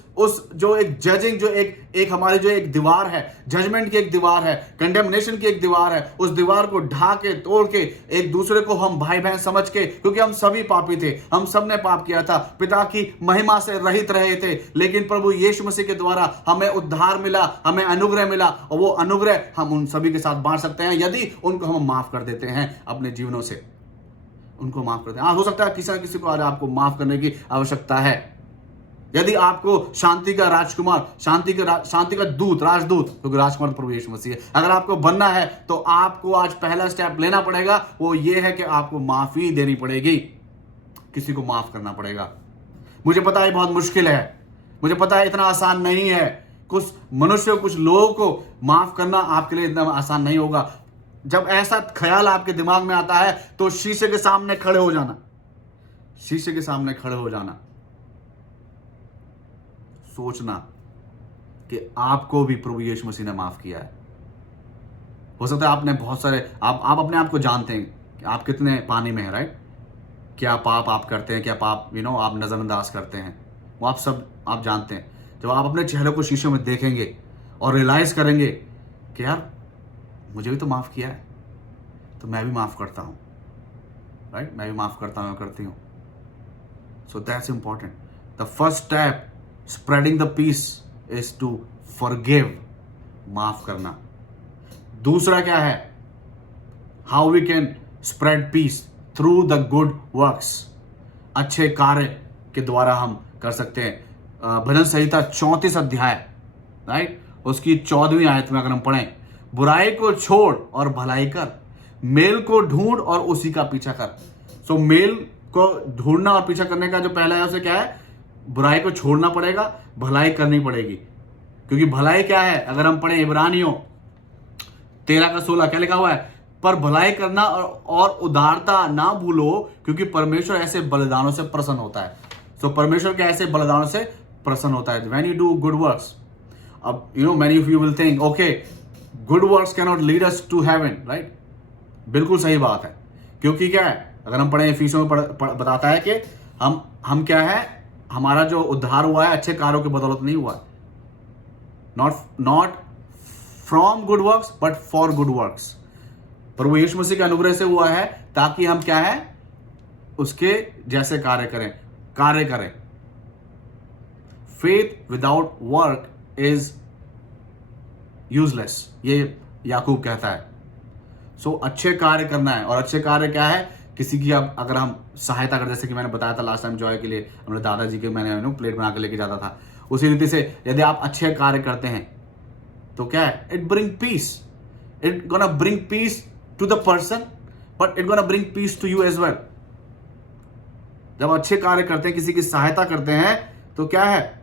जो एक जजिंग, जो एक हमारी जो एक दीवार है, जजमेंट की एक दीवार है, कंडेमनेशन की एक दीवार है, उस दीवार को ढा के, तोड़ के, एक दूसरे को हम भाई बहन समझ के, क्योंकि हम सभी पापी थे, हम सब ने पाप किया था, पिता की महिमा से रहित रहे थे, लेकिन प्रभु यीशु मसीह के द्वारा हमें उद्धार मिला, हमें अनुग्रह मिला, और वो अनुग्रह हम उन सभी के साथ बांट सकते हैं यदि उनको हम माफ कर देते हैं अपने जीवनों से, उनको माफ कर दें। हो सकता है किसी न किसी को आज आपको माफ करने की आवश्यकता है। यदि आपको शांति का राजकुमार, शांति का दूत, राजदूत, क्योंकि राजकुमार प्रभु यीशु मसीह है, अगर आपको बनना है तो आपको आज पहला स्टेप लेना पड़ेगा। वो ये है कि आपको माफी देनी पड़ेगी, किसी को माफ करना पड़ेगा। मुझे पता है बहुत मुश्किल है, मुझे पता है इतना आसान नहीं है, कुछ मनुष्य, कुछ लोगों को माफ करना आपके लिए इतना आसान नहीं होगा। जब ऐसा ख्याल आपके दिमाग में आता है तो शीशे के सामने खड़े हो जाना, शीशे के सामने खड़े हो जाना, सोचना कि आपको भी प्रभु यीशु मसीह ने माफ किया है। हो सकता है आपने बहुत सारे, आप अपने आप को जानते हैं कि आप कितने पानी में हैं, राइट? क्या पाप आप करते हैं, क्या पाप आप नजरअंदाज करते हैं, वो आप जानते हैं। जब आप अपने चेहरे को शीशे में देखेंगे और रियलाइज करेंगे कि यार मुझे भी तो माफ किया है, तो मैं भी माफ करता हूं, राइट? मैं भी माफ करता हूं, करती हूं। So that's important. The first step spreading the peace is to forgive, माफ करना। दूसरा क्या है? How we can spread peace through the good works, अच्छे कार्य के द्वारा हम कर सकते हैं। भजन संहिता 34 अध्याय, राइट, उसकी 14वीं आयत में अगर हम पढ़ें, बुराई को छोड़ और भलाई कर, मेल को ढूंढ और उसी का पीछा कर। सो मेल को ढूंढना और पीछा करने का जो पहला है उसे क्या है? बुराई को छोड़ना पड़ेगा, भलाई करनी पड़ेगी। क्योंकि भलाई क्या है? अगर हम पढ़ें इब्रानियों 13:16, क्या लिखा हुआ है? पर भलाई करना और उदारता ना भूलो, क्योंकि परमेश्वर ऐसे बलिदानों से प्रसन्न होता है। सो परमेश्वर के ऐसे बलिदानों से प्रसन्न होता है when you do good works. अब many of you will think, okay, good works cannot lead us to heaven, right? बिल्कुल सही बात है। क्योंकि क्या है, अगर हम पढ़ें इफिसियों में बताता है कि हम क्या है, हमारा जो उद्धार हुआ है अच्छे कार्यों के बदौलत नहीं हुआ है, not from good works but for good works. प्रभु यीशु मसीह के अनुग्रह से हुआ है ताकि हम क्या है, उसके जैसे कार्य करें। Faith without work is useless, ये याकूब कहता है। सो अच्छे कार्य करना है, और अच्छे कार्य क्या है? किसी की अब अगर हम सहायता कर, जैसे कि मैंने बताया था लास्ट टाइम जॉय के लिए अपने दादाजी के मैंने प्लेट बना के लेके जाता था, उसी रीति से यदि आप अच्छे कार्य करते हैं तो क्या है? It bring peace, it gonna bring peace to the person, but it gonna bring peace to you as well. जब अच्छे कार्य करते हैं, किसी की सहायता करते हैं, तो क्या है?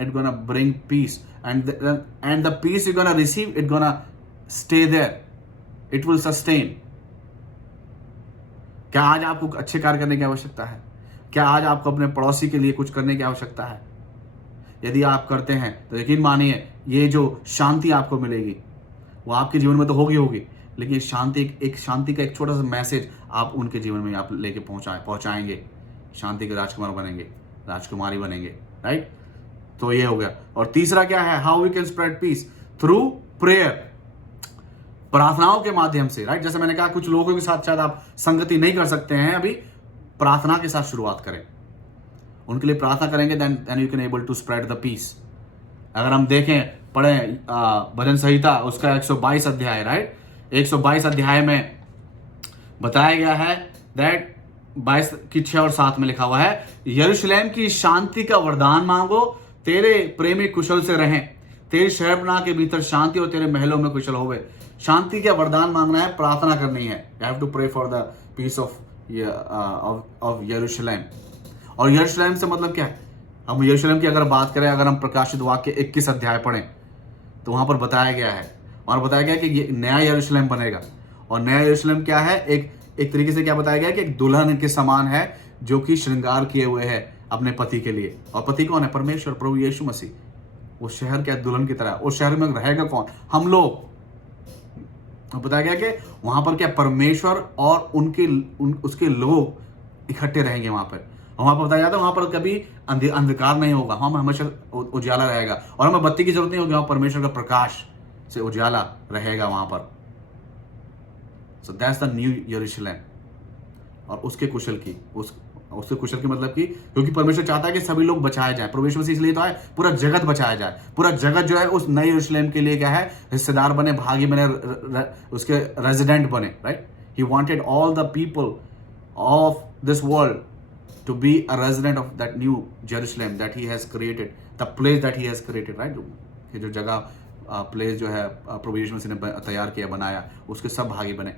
It gonna bring piece, and the peace you're gonna receive, it gonna stay there, it will sustain। क्या आज आपको अच्छे कार्य करने की आवश्यकता है? क्या आज आपको अपने पड़ोसी के लिए कुछ करने की आवश्यकता है? यदि आप करते हैं तो यकीन मानिए ये जो शांति आपको मिलेगी वो आपके जीवन में तो होगी, लेकिन शांति का एक छोटा सा मैसेज आप उनके जीवन में आप लेके पहुंचाएंगे, शांति के राजकुमार बनेंगे, राजकुमारी बनेंगे, राइट? तो ये हो गया। और तीसरा क्या है? How we can spread peace through prayer, प्रार्थनाओं के माध्यम से, राइट? जैसे मैंने कहा कुछ लोगों के साथ शायद आप संगति नहीं कर सकते हैं अभी, प्रार्थना के साथ शुरुआत करें, उनके लिए प्रार्थना करेंगे, then you can able to spread the peace. अगर हम देखें, पढ़ें भजन संहिता उसका 122 अध्याय, राइट, 122 अध्याय में बताया गया है दैट 22 की 6 और 7 में लिखा हुआ है, यरूशलेम की शांति का वरदान मांगो, तेरे प्रेमी कुशल से रहें, तेरे शहरपनाह के भीतर शांति और तेरे महलों में कुशल होवे। शांति का वरदान मांगना है, प्रार्थना करनी है। You have to pray for the peace of यरूशलेम। और यरूशलेम से मतलब क्या है? हम यरूशलेम की अगर बात करें, अगर हम प्रकाशित वाक्य 21 अध्याय पढ़ें तो वहां पर बताया गया है, और बताया गया कि ये नया यरूशलेम बनेगा। और नया यरूशलेम क्या है? एक तरीके से क्या बताया गया कि एक दुल्हन के समान है जो कि श्रृंगार किए हुए है अपने पति के लिए। और पति कौन है? परमेश्वर, प्रभु यीशु मसीह। वो शहर क्या दुल्हन की तरह, उस शहर में रहेगा कौन? हम लोग। तो बताया गया कि वहां पर क्या परमेश्वर और उसके लोग इकट्ठे रहेंगे वहां पर। वहां पर बताया जाता है वहां पर कभी अंधकार नहीं होगा, वहां में हमेशा उजाला रहेगा और हमें बत्ती की जरूरत नहीं होगी, वहां परमेश्वर का प्रकाश से उजाला रहेगा वहां पर। सो दैट्स द न्यू यरूशलेम। और उसके कुशल की उसके कुशल की मतलब कि क्योंकि परमेश्वर चाहता है कि सभी लोग बचाए जाए। परमेश्वर से इसलिए तो है पूरा जगत बचाया जाए, पूरा जगत जो है उस नए यरूशलेम के लिए क्या है? हिस्सेदार बने, भागी बने, उसके रेजिडेंट बने, right. He wanted all the people of this world to be a resident of that new Jerusalem that he has created, the place that he has created, right? ये जो जगह प्लेस जो है प्रभु यीशु मसीह ने तैयार किया, बनाया, उसके सब भागी बने।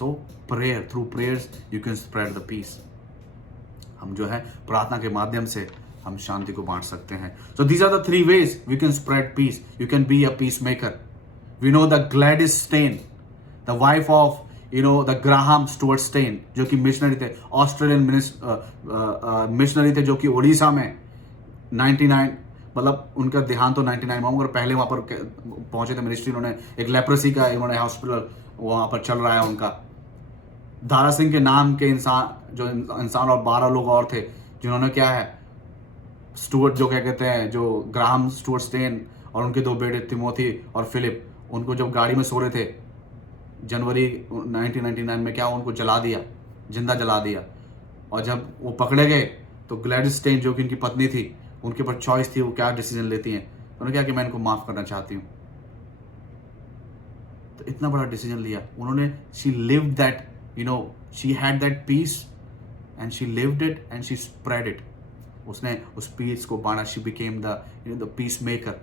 So prayer, through prayers you can spread the peace। हम जो है प्रार्थना के माध्यम से हम शांति को बांट सकते हैं। So these are the three ways we can spread peace। You can be a peacemaker। We know the Gladys Stein, the wife of the Graham Stuart Staines, जो कि मिशनरी थे, ऑस्ट्रेलियन मिशनरी थे, जो कि उड़ीसा में 99 मतलब उनका देहांत तो 99 में, मगर पहले वहाँ पर पहुंचे थे मिनिस्ट्री। उन्होंने एक लेप्रोसी का उन्होंने हॉस्पिटल वहाँ पर चल रहा है उनका। दारा सिंह के नाम के इंसान और 12 लोग और थे जिन्होंने क्या है, स्टुअर्ट जो क्या कहते हैं, जो ग्राहम स्टुअर्ट स्टेन और उनके 2 बेटे तिमोथी और फिलिप, उनको जब गाड़ी में सो रहे थे जनवरी 1999 में, क्या उनको जला दिया, जिंदा जला दिया। और जब वो पकड़े गए तो ग्लैडिस स्टेन जो कि उनकी पत्नी थी, उनके पास चॉइस थी वो क्या डिसीजन लेती हैं। उन्होंने क्या कि मैं इनको माफ करना चाहती हूँ। तो इतना बड़ा डिसीजन लिया उन्होंने। She lived that, she had that peace and she lived it and she spread it. उसने उस पीस को बांटा। She became the peace maker.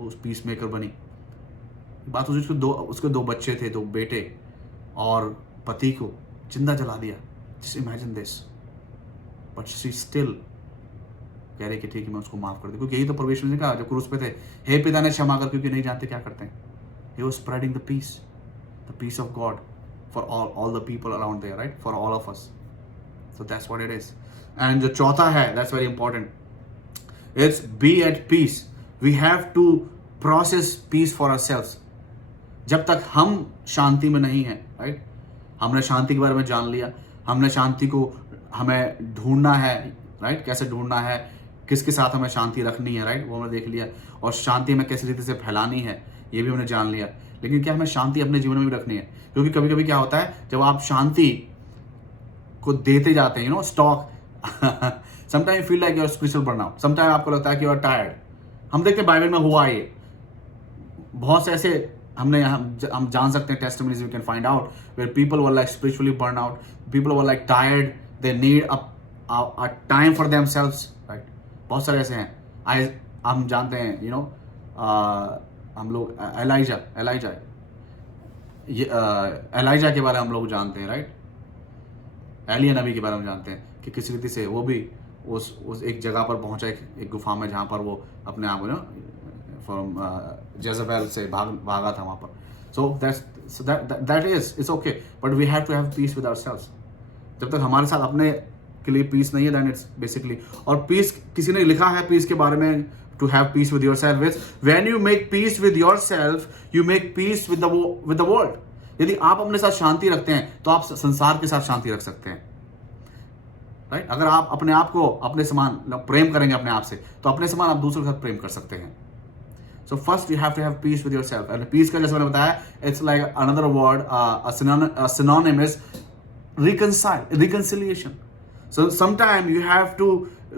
उस पीस मेकर बनी। बात उसके 2 बच्चे थे, 2 बेटे, और पति को जिंदा जला दिया। Just imagine this. But she still कह रही कि ठीक है मैं उसको माफ कर दूं, क्योंकि यही तो परमेश्वर ने कहा जब क्रूस पे थे, हे पिता ने क्षमा कर, क्योंकि नहीं जानते क्या करते हैं। He was spreading the peace of God for all the people around there, right, for all of us. So that's what it is. And जो चौथा है, that's very important, it's be at peace. We have to process peace for ourselves. जब तक हम शांति में नहीं हैं, right, हमने शांति के बारे में जान लिया, हमने शांति को हमें ढूंढना है, राइट, कैसे ढूंढना है, किसके साथ हमें शांति रखनी है, राइट, वो हमने देख लिया। और शांति हमें कैसे रीति से फैलानी है ये भी हमने जान लिया। लेकिन क्या हमें शांति अपने जीवन में भी रखनी है? क्योंकि कभी कभी क्या होता है, जब आप शांति को देते जाते हैं, stuck sometime you feel like you are spiritual burnout, sometime आपको लगता है कि यू आर टायर्ड। हम देखते हैं बाइबल में हुआ ये बहुत से ऐसे हम जान सकते हैं testimonies, we can find out where people were like spiritually burn out, people were like tired, they need a time for themselves, right. बहुत सारे ऐसे हैं। हम जानते हैं, हम लोग एलाइजा के बारे में हम लोग जानते हैं, राइट। एलिया नबी के बारे में जानते हैं कि किस रीति से वो भी उस एक जगह पर पहुंचा, एक गुफा में, जहाँ पर वो अपने आप फ्रॉम जेज़ेबेल से भागा था वहाँ पर। So that is it's okay, but we have to have peace with ourselves. जब तक हमारे साथ अपने के लिए पीस नहीं है, देन इट्स बेसिकली। और पीस किसी ने लिखा है पीस के बारे में, to have peace with yourself is when you make peace with yourself you make peace with the world. यदि आप अपने साथ शांति रखते हैं तो आप संसार के साथ शांति रख सकते हैं, राइट। अगर आप अपने आप को अपने समान प्रेम करेंगे अपने आप से, तो अपने समान आप दूसरों के साथ प्रेम कर सकते हैं। So first you have to have peace with yourself, and peace का जैसे मैंने बताया, it's like another word, a synonym is reconciliation. So sometime you have to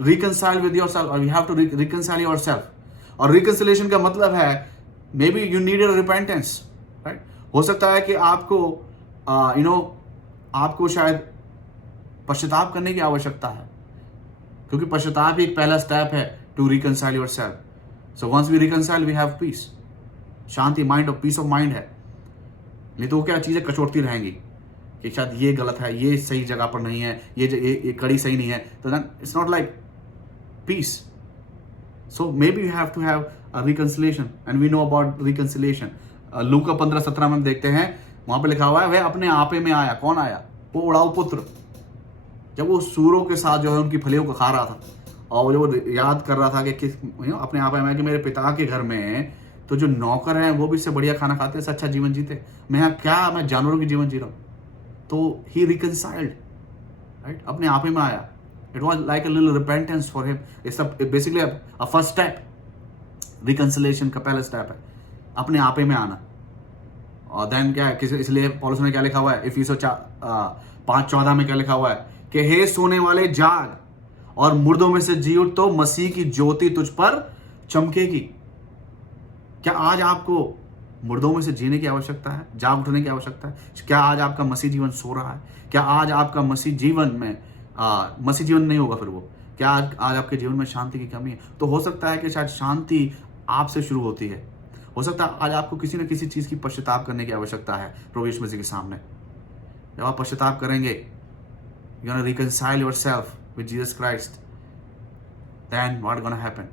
reconcile with yourself, or you have to reconcile yourself. और reconciliation का मतलब है maybe you needed repentance, right? हो सकता है कि आपको आपको शायद पश्चाताप करने की आवश्यकता है, क्योंकि पश्चाताप ही एक पहला स्टेप है to reconcile yourself. So once we reconcile, we have peace. Shanti, mind of peace of mind है। नहीं तो वो क्या चीज़ें कचोटती रहेंगी कि शायद ये गलत है, ये सही जगह पर नहीं है, ये कड़ी सही नहीं है, तो then it's not like peace. So maybe you have to have a reconciliation, and we know about reconciliation. लूका 15:17 में हम देखते हैं वहां पे लिखा हुआ है वह अपने आपे में आया। कौन आया? वो उड़ाऊ पुत्र, जब वो सूरों के साथ जो है उनकी फलियों को खा रहा था, और वो याद कर रहा था कि किस अपने आप में कि मेरे पिता के घर में तो जो नौकर हैं वो भी इससे बढ़िया खाना खाते हैं, इससे अच्छा जीवन जीते, मैं यहाँ क्या, मैं जानवरों की जीवन जी रहा हूँ। तो ही रिकंसाइल्ड, राइट, अपने आप में आया। It was like a little repentance for him. It's basically a first step, reconciliation का पहला स्टेप है अपने आप में आना। और देन क्या है, इसलिए पौलुस ने क्या लिखा हुआ है इफिसियों 5:14 में क्या लिखा हुआ है कि हे सोने वाले जाग और मुर्दों में से जी उठ, तो मसीह की ज्योति तुझ पर चमकेगी। क्या आज आपको मुर्दों में से जीने की आवश्यकता है, जाग उठने की आवश्यकता है? क्या आज आपका मसीह जीवन सो रहा है? क्या आज आपका मसीह जीवन में मसीह जीवन नहीं होगा फिर वो? क्या आज आपके जीवन में शांति की कमी है? तो हो सकता है कि शायद शांति आपसे शुरू होती है। हो सकता है आज आपको किसी न किसी चीज की पश्चाताप करने की आवश्यकता है प्रभु यीशु मसीह के सामने। जब आप पश्चाताप करेंगे, you're going to reconcile yourself with Jesus Christ, then what's going to happen?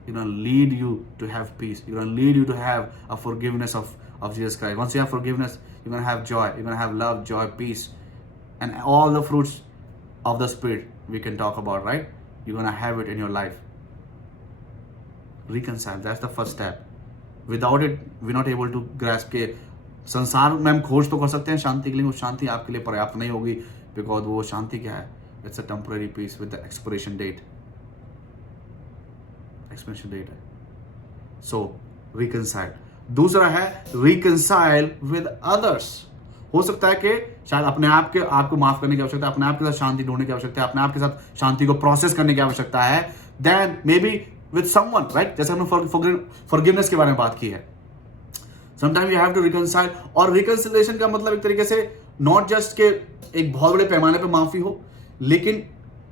It's going to lead you to have peace. It's going to lead you to have a forgiveness of Jesus Christ. Once you have forgiveness, you're going to have joy. You're going to have love, joy, peace, and all the fruits of the Spirit we can talk about, right? You're going to have it in your life. Reconcile. That's the first step. Without it, we're not able to grasp के संसार में हम खोज तो कर सकते हैं शांति के लिए, वो शांति आपके लिए पर्याप्त नहीं होगी, बिकॉज वो शांति क्या है? It's a temporary peace with the expiration date. Expiration date है। So reconcile. दूसरा है रिकंसाइल विद अदर्स। हो सकता है कि शायद अपने आप के आपको माफ करने की आवश्यकता है, अपने आप के साथ शांति ढूंढने की आवश्यकता है, अपने आप के साथ शांति को प्रोसेस करने की आवश्यकता है। Then may be with someone, right? जैसे हमने फॉरगिवनेस के बारे में बात की है। Sometime you have to reconcile, और रिकंसिलेशन का मतलब एक तरीके से नॉट जस्ट के एक बहुत बड़े पैमाने पे माफी हो, लेकिन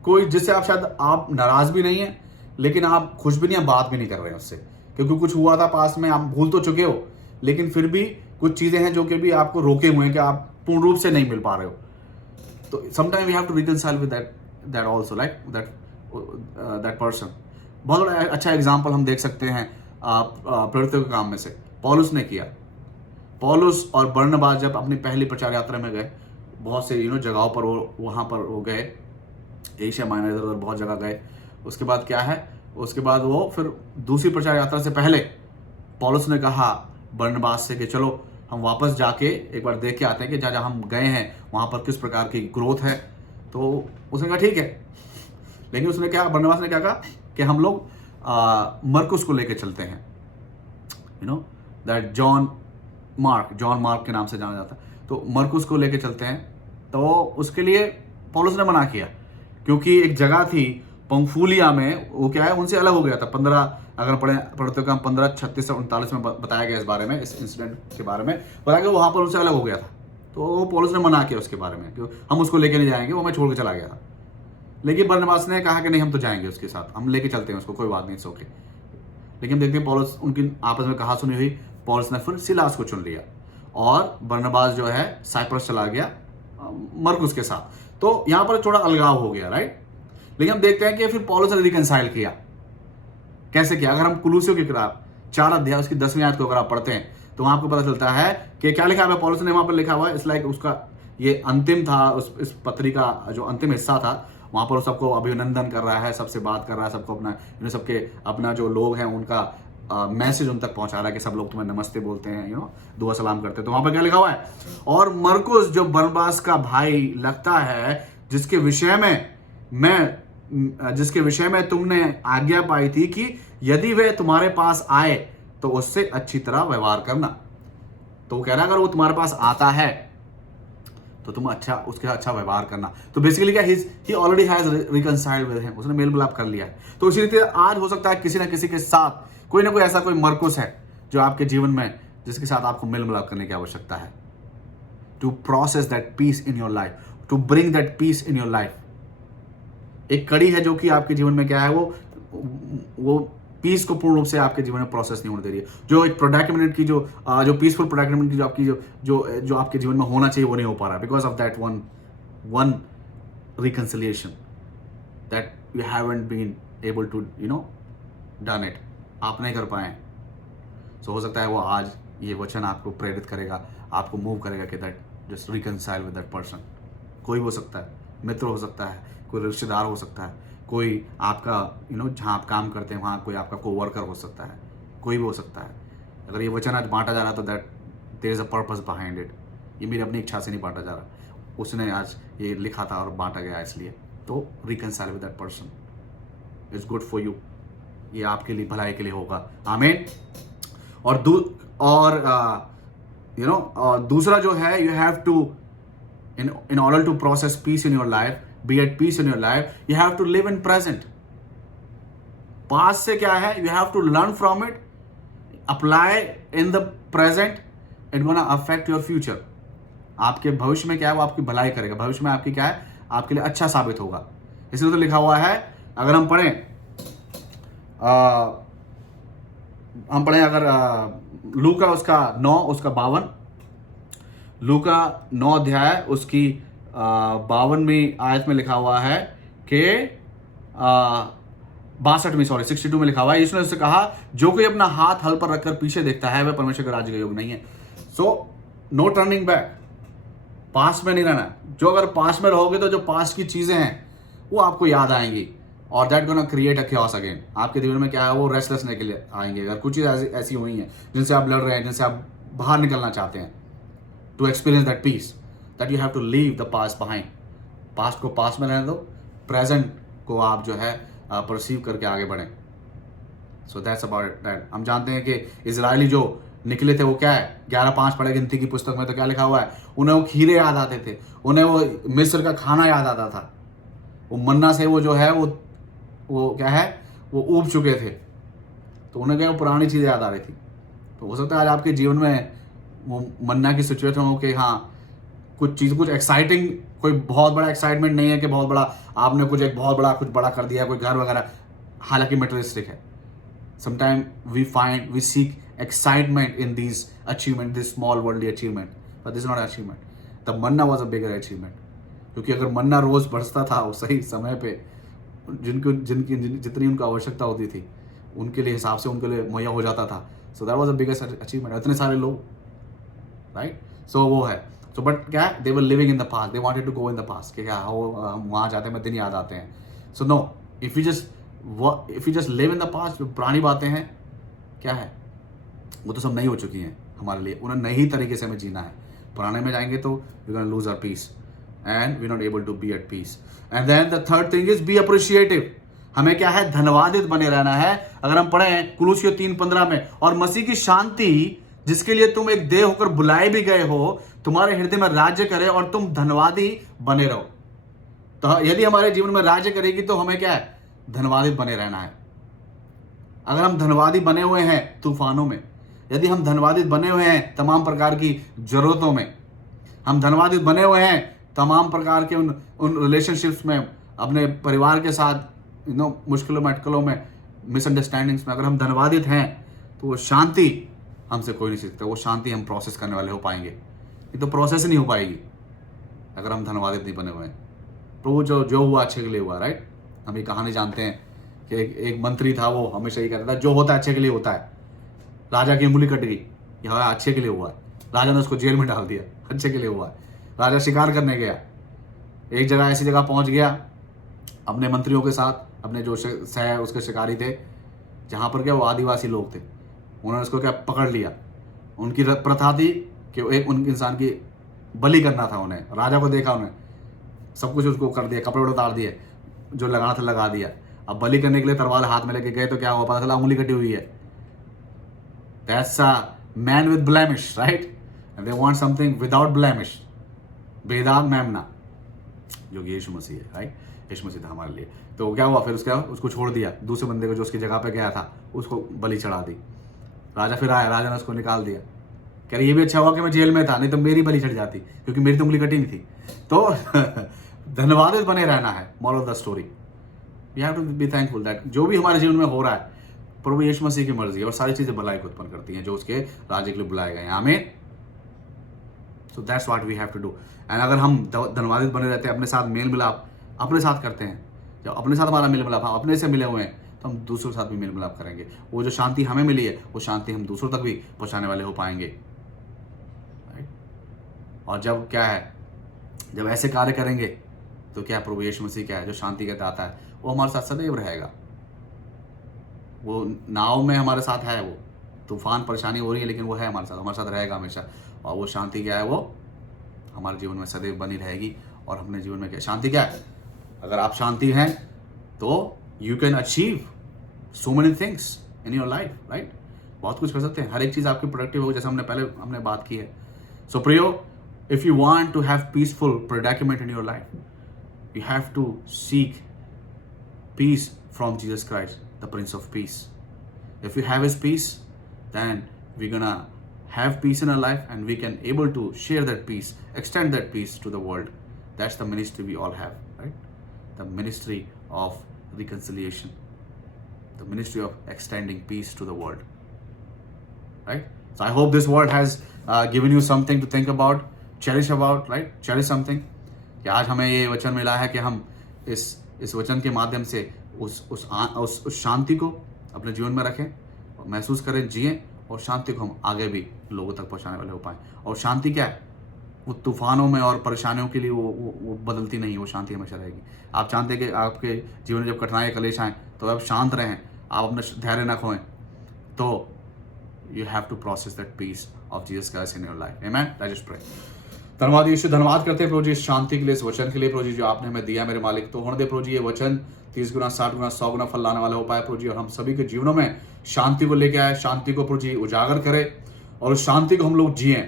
कोई जिससे आप शायद आप नाराज भी नहीं है, लेकिन आप खुश भी नहीं है, बात भी नहीं कर रहे हैं उससे, क्योंकि कुछ हुआ था पास में, आप भूल तो चुके हो, लेकिन फिर भी कुछ चीजें हैं जो कि भी आपको रोके हुए हैं कि आप पूर्ण रूप से नहीं मिल पा रहे हो। तो sometime you have to reconcile with that also, like that person. बहुत बड़ा अच्छा एग्जाम्पल हम देख सकते हैं प्रवृत्तियों के काम में से पौलुस ने किया। पौलुस और बरनबास जब अपनी पहली प्रचार यात्रा में गए, बहुत से जगहों पर वहाँ पर वो गए, एशिया माइनर इधर उधर बहुत जगह गए। उसके बाद क्या है, उसके बाद वो फिर दूसरी प्रचार यात्रा से पहले पौलुस ने कहा बरनबास से कि चलो हम वापस जाके एक बार देख के आते हैं कि जहाँ हम गए हैं वहाँ पर किस प्रकार की ग्रोथ है। तो उसने कहा ठीक है, लेकिन उसने क्या, बरनबास ने क्या कहा कि हम लोग मरकुस को लेके चलते हैं, दैट जॉन मार्क के नाम से जाना जाता है। तो मरकुस को लेके चलते हैं। तो उसके लिए पौलुस ने मना किया, क्योंकि एक जगह थी पंफूलिया में, वो क्या है उनसे अलग हो गया था। 15 अगर पढ़ते हो 15:36 से 39 में बताया गया इस बारे में, इस इंसिडेंट के बारे में बताया गया, वहाँ पर उनसे अलग हो गया था। तो पौलुस ने मना किया उसके बारे में कि हम उसको लेके नहीं जाएंगे, वो मैं छोड़ के चला गया था। लेकिन बरनबास ने कहा कि नहीं, हम तो जाएंगे उसके साथ, हम लेके चलते हैं उसको, कोई बात नहीं, ओके। लेकिन देखते हैं पौलुस, उनकी आपस में कहा सुनी हुई, पौलुस ने फिर सिलास को चुन लिया और बरनबास जो है साइप्रस चला गया मरकुस के साथ। तो यहाँ पर थोड़ा अलगाव हो गया, राइट? लेकिन हम देखते हैं कि फिर पौलुस ने रिकंसाइल किया। कैसे किया? अगर हम कुलूसियों की किताब 4 अध्याय उसकी 10वीं आयत को अगर आप पढ़ते हैं तो वहां आपको पता चलता है कि क्या लिखा है पौलुस ने वहां पर लिखा हुआ है, इट्स लाइक उसका ये अंतिम था, इस पत्री का जो अंतिम हिस्सा था, वहां पर सबको अभिनंदन कर रहा है, सबसे बात कर रहा है, सबको अपना सबके अपना जो लोग हैं उनका मैसेज उन तक पहुंचा रहा है कि सब लोग तुम्हें नमस्ते बोलते हैं, दुआ सलाम करते हैं। तो वहां पर क्या लिखा हुआ है, और मरकुस जो बरनबास का भाई लगता है, जिसके विषय में तुमने आज्ञा पाई थी कि यदि वह तुम्हारे पास आए तो उससे अच्छी तरह व्यवहार करना। तो वो कह रहा है अगर वो तुम्हारे पास आता है तो तुम उसके अच्छा व्यवहार करना। तो बेसिकली क्या, ही ऑलरेडी हैज रिकंसाइल्ड विद हिम, उसने मेल मिलाप कर लिया है। तो इसी रीति आज हो सकता है किसी ना किसी के साथ कोई ना कोई ऐसा कोई मरकुस है जो आपके जीवन में, जिसके साथ आपको मेल मिलाप करने की आवश्यकता है, to process that peace in your life, to bring that peace in your life. एक कड़ी है जो कि आपके जीवन में क्या है, वो पीस को पूर्ण रूप से आपके जीवन में प्रोसेस नहीं होने दे रही है। जो एक प्रोडक्टिविटी की जो पीसफुल प्रोडक्टिविटी की जो आपकी जो आपके जीवन में होना चाहिए वो नहीं हो पा रहा है, because of that one reconciliation that you haven't been able to done it, आप नहीं कर पाए। सो हो सकता है वो आज ये वचन आपको प्रेरित करेगा, आपको मूव करेगा कि that just reconcile with that person. कोई भी हो सकता है, मित्र हो सकता है, कोई रिश्तेदार हो सकता है, कोई आपका जहाँ आप काम करते हैं वहाँ कोई आपका कोवर्कर हो सकता है, कोई भी हो सकता है। अगर ये वचन आज बांटा जा रहा तो that there is a purpose behind it. ये मेरी अपनी इच्छा से नहीं बांटा जा रहा, उसने आज ये लिखा था और बांटा गया इसलिए। तो reconcile with that person, it's good for you, ये आपके लिए भलाई के लिए होगा। आमीन। और दूसरा जो है, you have to in order to process peace in your life, be at peace in your life, you have to live in present. Past से क्या है, you have to learn from it, apply in the present, it's gonna affect your future. आपके भविष्य में क्या है, वो आपकी भलाई करेगा, भविष्य में आपकी क्या है, आपके लिए अच्छा साबित होगा। इसलिए तो लिखा हुआ है, अगर हम पढ़ें अगर लूका उसका 9 उसका 52, लूका 9 अध्याय उसकी 52वीं आयत में लिखा हुआ है कि 62 में लिखा हुआ है, यीशु ने उससे कहा, जो कोई अपना हाथ हल पर रखकर पीछे देखता है वह परमेश्वर के राज्य का योग्य नहीं है। So no turning back, past में नहीं रहना। जो अगर पास्ट में रहोगे तो जो पास्ट की चीजें हैं वो आपको याद आएंगी और that gonna create a chaos again. आपके जीवन में क्या है, वो रेस्टलेसनेस के लिए आएंगे। अगर कुछ चीज़ ऐसी हुई हैं जिनसे आप लड़ रहे हैं, जिनसे आप बाहर निकलना चाहते हैं, to experience that peace, that you have to leave the past behind. Past को पास्ट में रहने दो, प्रेजेंट को आप जो है परसीव करके आगे बढ़ें। सो दैट्स अबाउट दैट। हम जानते हैं कि इजरायली जो निकले थे वो क्या है, 11:5 पढ़े गिनती की पुस्तक में तो क्या लिखा हुआ है, उन्हें वो खीरे याद आते थे, उन्हें वो मिस्र का खाना याद आता था, वो मन्ना से वो जो है वो क्या है, वो ऊब चुके थे, तो उन्हें क्या पुरानी चीज़ें याद आ रही थी। तो हो सकता है आज आपके जीवन में वो मन्ना की सिचुएशन हो कि हाँ कुछ एक्साइटिंग, कोई बहुत बड़ा एक्साइटमेंट नहीं है कि बहुत बड़ा आपने कुछ बड़ा कर दिया, कोई घर वगैरह, हालांकि मटेरियलिस्टिक है। Sometime we seek excitement in these achievement, this small worldly achievement, but this is not achievement. The manna was a bigger achievement, क्योंकि अगर मन्ना रोज बरसता था वो सही समय पे जितनी उनको आवश्यकता होती थी उनके लिए हिसाब से उनके लिए मुहैया हो जाता था। So that was a biggest achievement. इतने सारे लोग, राइट, सो वो है। सो बट क्या, they were living in the past, they wanted to go in the past, कि क्या हम वहाँ जाते हैं, दिन याद आते हैं। So no, if you just live in the past, जो पुरानी बातें हैं क्या है, वो तो सब नई हो चुकी हैं हमारे लिए, उन्हें नई तरीके से हमें जीना है। पुराने में जाएंगे तो we gonna lose our peace and we not able to be at peace. And then the third thing is be appreciative. हमें क्या है, धन्यवादित बने रहना है। अगर हम पढ़ें कुलुस्सियों 3:15 में, और मसीह की शांति जिसके लिए तुम एक देह होकर बुलाए भी गए हो, तुम्हारे हृदय में राज्य करे और तुम धन्यवादी बने रहो। तो यदि हमारे जीवन में राज्य करेगी तो हमें क्या है, धन्यवादित बने रहना है। अगर हम धन्यवादी बने हुए हैं तूफानों में, यदि हम धन्यवादित बने हुए हैं तमाम प्रकार की जरूरतों में, हम धन्यवादित बने हुए हैं तमाम प्रकार के उन रिलेशनशिप्स में, अपने परिवार के साथ मुश्किलों में, अटकलों में, मिसअंडरस्टैंडिंग्स में, अगर हम धन्यवादित हैं तो वो शांति हमसे कोई नहीं सीखता। वो शांति हम प्रोसेस करने वाले हो पाएंगे। ये तो प्रोसेस ही नहीं हो पाएगी अगर हम धन्यवादित नहीं बने हुए हैं। तो वो जो हुआ अच्छे के लिए हुआ, राइट। हम ये कहानी जानते हैं कि एक मंत्री था, वो हमेशा ये कहता था जो होता है अच्छे के लिए होता है। राजा की उंगली कट गई, यह अच्छे के लिए हुआ है। राजा ने उसको जेल में डाल दिया, अच्छे के लिए हुआ है। राजा शिकार करने गया, एक जगह ऐसी जगह पहुंच गया अपने मंत्रियों के साथ, अपने जो उसके शिकारी थे, जहाँ पर क्या वो आदिवासी लोग थे। उन्होंने उसको क्या पकड़ लिया। उनकी प्रथा थी कि एक उनके इंसान की बलि करना था उन्हें। राजा को देखा, उन्हें सब कुछ उसको कर दिया, कपड़े उतार दिए, जो लगाना था लगा दिया। अब बलि करने के लिए तलवार हाथ में लेके गए तो क्या हुआ, पता चला उंगली कटी हुई है। That's a man with blemish, right? And they want something without blemish, बेदाग मेमना, जो यीशु मसीह है, राइट। यीशु मसीह था हमारे लिए। तो क्या हुआ फिर, उसको छोड़ दिया। दूसरे बंदे को जो उसकी जगह पे गया था उसको बलि चढ़ा दी। राजा फिर आया, राजा ने उसको निकाल दिया। कह रहे ये भी अच्छा हुआ कि मैं जेल में था, नहीं तो मेरी बलि चढ़ जाती, क्योंकि मेरी तो उंगली कटी नहीं थी। तो धन्यवादित बने रहना है। Moral of the story, we have to be thankful that जो भी हमारे जीवन में हो रहा है प्रभु यीशु मसीह की मर्जी है, और सारी चीजें भलाई को उत्पन्न करती हैं जो उसके राज्य के लिए बुलाए गए हैं। आमीन। So that's what we have to do. And अगर हम धन्यवादित बने रहते हैं, अपने साथ मेल मिलाप अपने साथ करते हैं, जब अपने साथ हमारा मेल मिलाप, हम अपने से मिले हुए हैं, तो हम दूसरों के साथ भी मेल मिलाप करेंगे। वो जो शांति हमें मिली है वो शांति हम दूसरों तक भी पहुंचाने वाले हो पाएंगे, राइट। और जब क्या है, जब ऐसे कार्य करेंगे तो क्या प्रभु यीशु मसीह क्या है, जो शांति का दाता है, वो हमारे साथ सदैव रहेगा। वो नाव में हमारे साथ है, वो तूफान परेशानी हो रही है लेकिन वो है हमारे साथ रहेगा हमेशा। और वो शांति क्या है, वो हमारे जीवन में सदैव बनी रहेगी। और अपने जीवन में क्या शांति क्या है, अगर आप शांति हैं तो you can achieve so many things in your life, right. बहुत कुछ कर सकते हैं, हर एक चीज़ आपकी प्रोडक्टिव होगी, जैसे हमने बात की है। सो प्रियो, if you want to have peaceful predicament in your life, you have to seek peace from Jesus Christ, the Prince of Peace. If we have His peace, then we're gonna have peace in our life, and we can able to share that peace, extend that peace to the world. That's the ministry we all have, right? The ministry of reconciliation, the ministry of extending peace to the world, right? So I hope this word has given you something to think about, cherish about, right? Cherish something. कि आज हमें ये वचन मिला है कि हम इस वचन के माध्यम से उस शांति को अपने जीवन में रखें, महसूस करें, जिएं, और शांति को हम आगे भी लोगों तक पहुंचाने वाले हो पाएं। और शांति क्या है, वो तूफानों में और परेशानियों के लिए वो बदलती नहीं, वो शांति हमेशा रहेगी। आप जानते हैं कि आपके जीवन में जब कठिनाई कलेश आएँ तो आप शांत रहें, आप अपना धैर्य न खोएं, तो you have to process that peace of Jesus Christ in your life. आमेन। Let's pray. धन्यवाद यीशु, धन्यवाद करते हैं प्रभु जी इस शांति के लिए, इस वचन के लिए प्रभु जी जो आपने हमें दिया मेरे मालिक। तो होने दे प्रभु जी ये वचन 30 गुना 60 गुना 100 गुना फल लाने वाला हो पाए प्रभु जी, और हम सभी के जीवनों में शांति को लेके आए, शांति को प्रभु जी उजागर करे, और उस शांति को हम लोग जिएं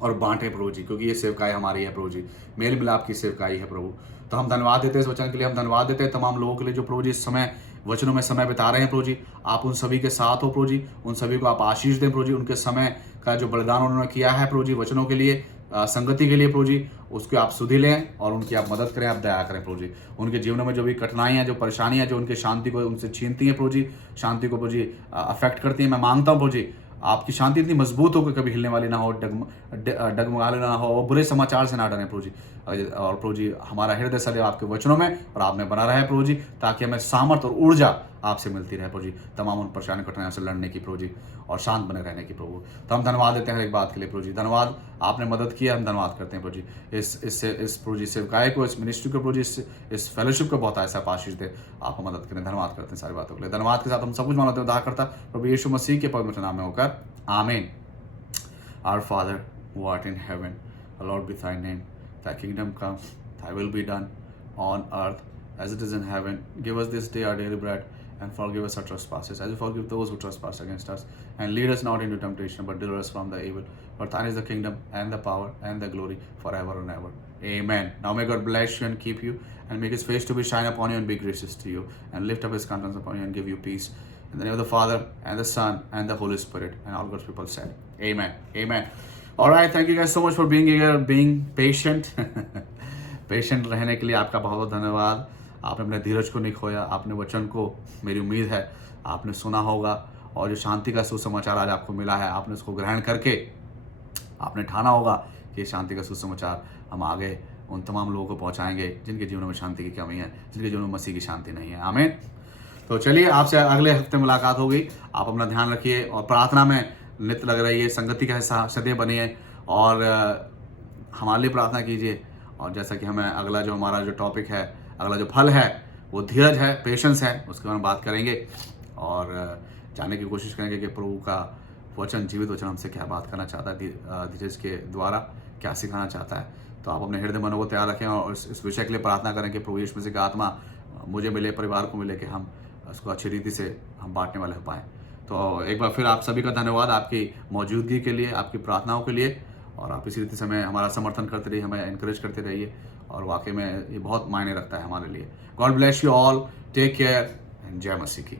और बांटें प्रभु जी, क्योंकि ये सेवकाई हमारी है प्रभु जी, मेल मिलाप की सेवकाई है प्रभु। तो हम धन्यवाद देते हैं इस वचन के लिए, हम धन्यवाद देते हैं तमाम लोगों के लिए जो प्रभु जी इस समय वचनों में समय बिता रहे हैं प्रभु जी। आप उन सभी के साथ हो प्रभु जी, उन सभी को आप आशीष दें प्रभु जी, उनके समय का जो बलिदान उन्होंने किया है प्रभु जी वचनों के लिए, संगति के लिए प्रभु जी, उसकी आप सुधि लें और उनकी आप मदद करें, आप दया करें प्रभु जी। उनके जीवनों में जो भी कठिनाइयाँ, जो परेशानियाँ, जो उनके शांति को उनसे छीनती हैं प्रभु जी, शांति को प्रभु जी अफेक्ट करती हैं, मैं मांगता हूँ प्रभु जी आपकी शांति इतनी मजबूत हो कि कभी हिलने वाली ना हो, डगमगाने ना हो, और बुरे समाचार से ना डरें प्रभु जी। और प्रभु जी हमारा हृदय सदैव आपके वचनों में और आप में बना रहे प्रभु जी, ताकि हमें सामर्थ और ऊर्जा आपसे मिलती रहे प्रभु जी, तमाम उन परेशानी कठिनाइयों से लड़ने की प्रभु जी, और शांत बने रहने की प्रभु। तो हम धन्यवाद देते हैं हर एक बात के लिए प्रभु जी, धन्यवाद आपने मदद किया, हम धन्यवाद करते हैं प्रभु जी। इस प्रभु जी सेवकाई को, इस मिनिस्ट्री को प्रभु जी, इस फेलोशिप को बहुत ऐसा आशीष दे, आपको मदद करें। धन्यवाद करते हैं सारी बातों के लिए, धन्यवाद के साथ हम सब कुछ मानते हैं उद्धार करता प्रभु यीशु मसीह के पवित्र नाम में होकर, आमीन। Our Father who art in heaven, hallowed be thy name. Thy kingdom come, thy will be done on earth as it is in heaven. Give us this day our daily bread, and forgive us our trespasses, as we forgive those who trespass against us. And lead us not into temptation, but deliver us from the evil. For thine is the kingdom, and the power, and the glory, forever and ever. Amen. Now may God bless you and keep you, and make his face to be shine upon you and be gracious to you, and lift up his countenance upon you and give you peace. In the name of the Father, and the Son, and the Holy Spirit. And all God's people said, Amen. Amen. All right. Thank you guys so much for being here, being patient. Patient रहने के लिए आपका बहुत बहुत धन्यवाद। आपने अपने धीरज को नहीं खोया, आपने वचन को, मेरी उम्मीद है आपने सुना होगा, और जो शांति का सुसमाचार आज आपको मिला है, आपने उसको ग्रहण करके आपने ठाना होगा कि शांति का सुसमाचार हम आगे उन तमाम लोगों को पहुंचाएंगे जिनके जीवनों में शांति की कमी है, जिनके जीवन में मसीह की शांति नहीं है। आमीन। तो चलिए, आपसे अगले हफ्ते मुलाकात होगी। आप अपना ध्यान रखिए और प्रार्थना में नित्य लग रही है, संगति का हिस्सा सदैव बनिए, और हमारे लिए प्रार्थना कीजिए। और जैसा कि हमें अगला जो हमारा जो टॉपिक है, अगला जो फल है वो धीरज है, पेशेंस है, उसके बारे में बात करेंगे और जानने की कोशिश करेंगे कि प्रभु का वचन, जीवित वचन हमसे क्या बात करना चाहता है, धीरज के द्वारा क्या सिखाना चाहता है। तो आप अपने हृदय मनों को तैयार रखें और इस विषय के लिए प्रार्थना करें कि प्रभु यीशु मसीह का आत्मा मुझे मिले, परिवार को मिले, कि हम उसको अच्छी रीति से हम बांटने वाले हो पाएँ। तो एक बार फिर आप सभी का धन्यवाद आपकी मौजूदगी के लिए, आपकी प्रार्थनाओं के लिए, और आप इसी रीति से हमें हमारा समर्थन करते रहिए, हमें इनकरेज करते रहिए, और वाकई में ये बहुत मायने रखता है हमारे लिए। God bless you all, take care, and जय मसीह की।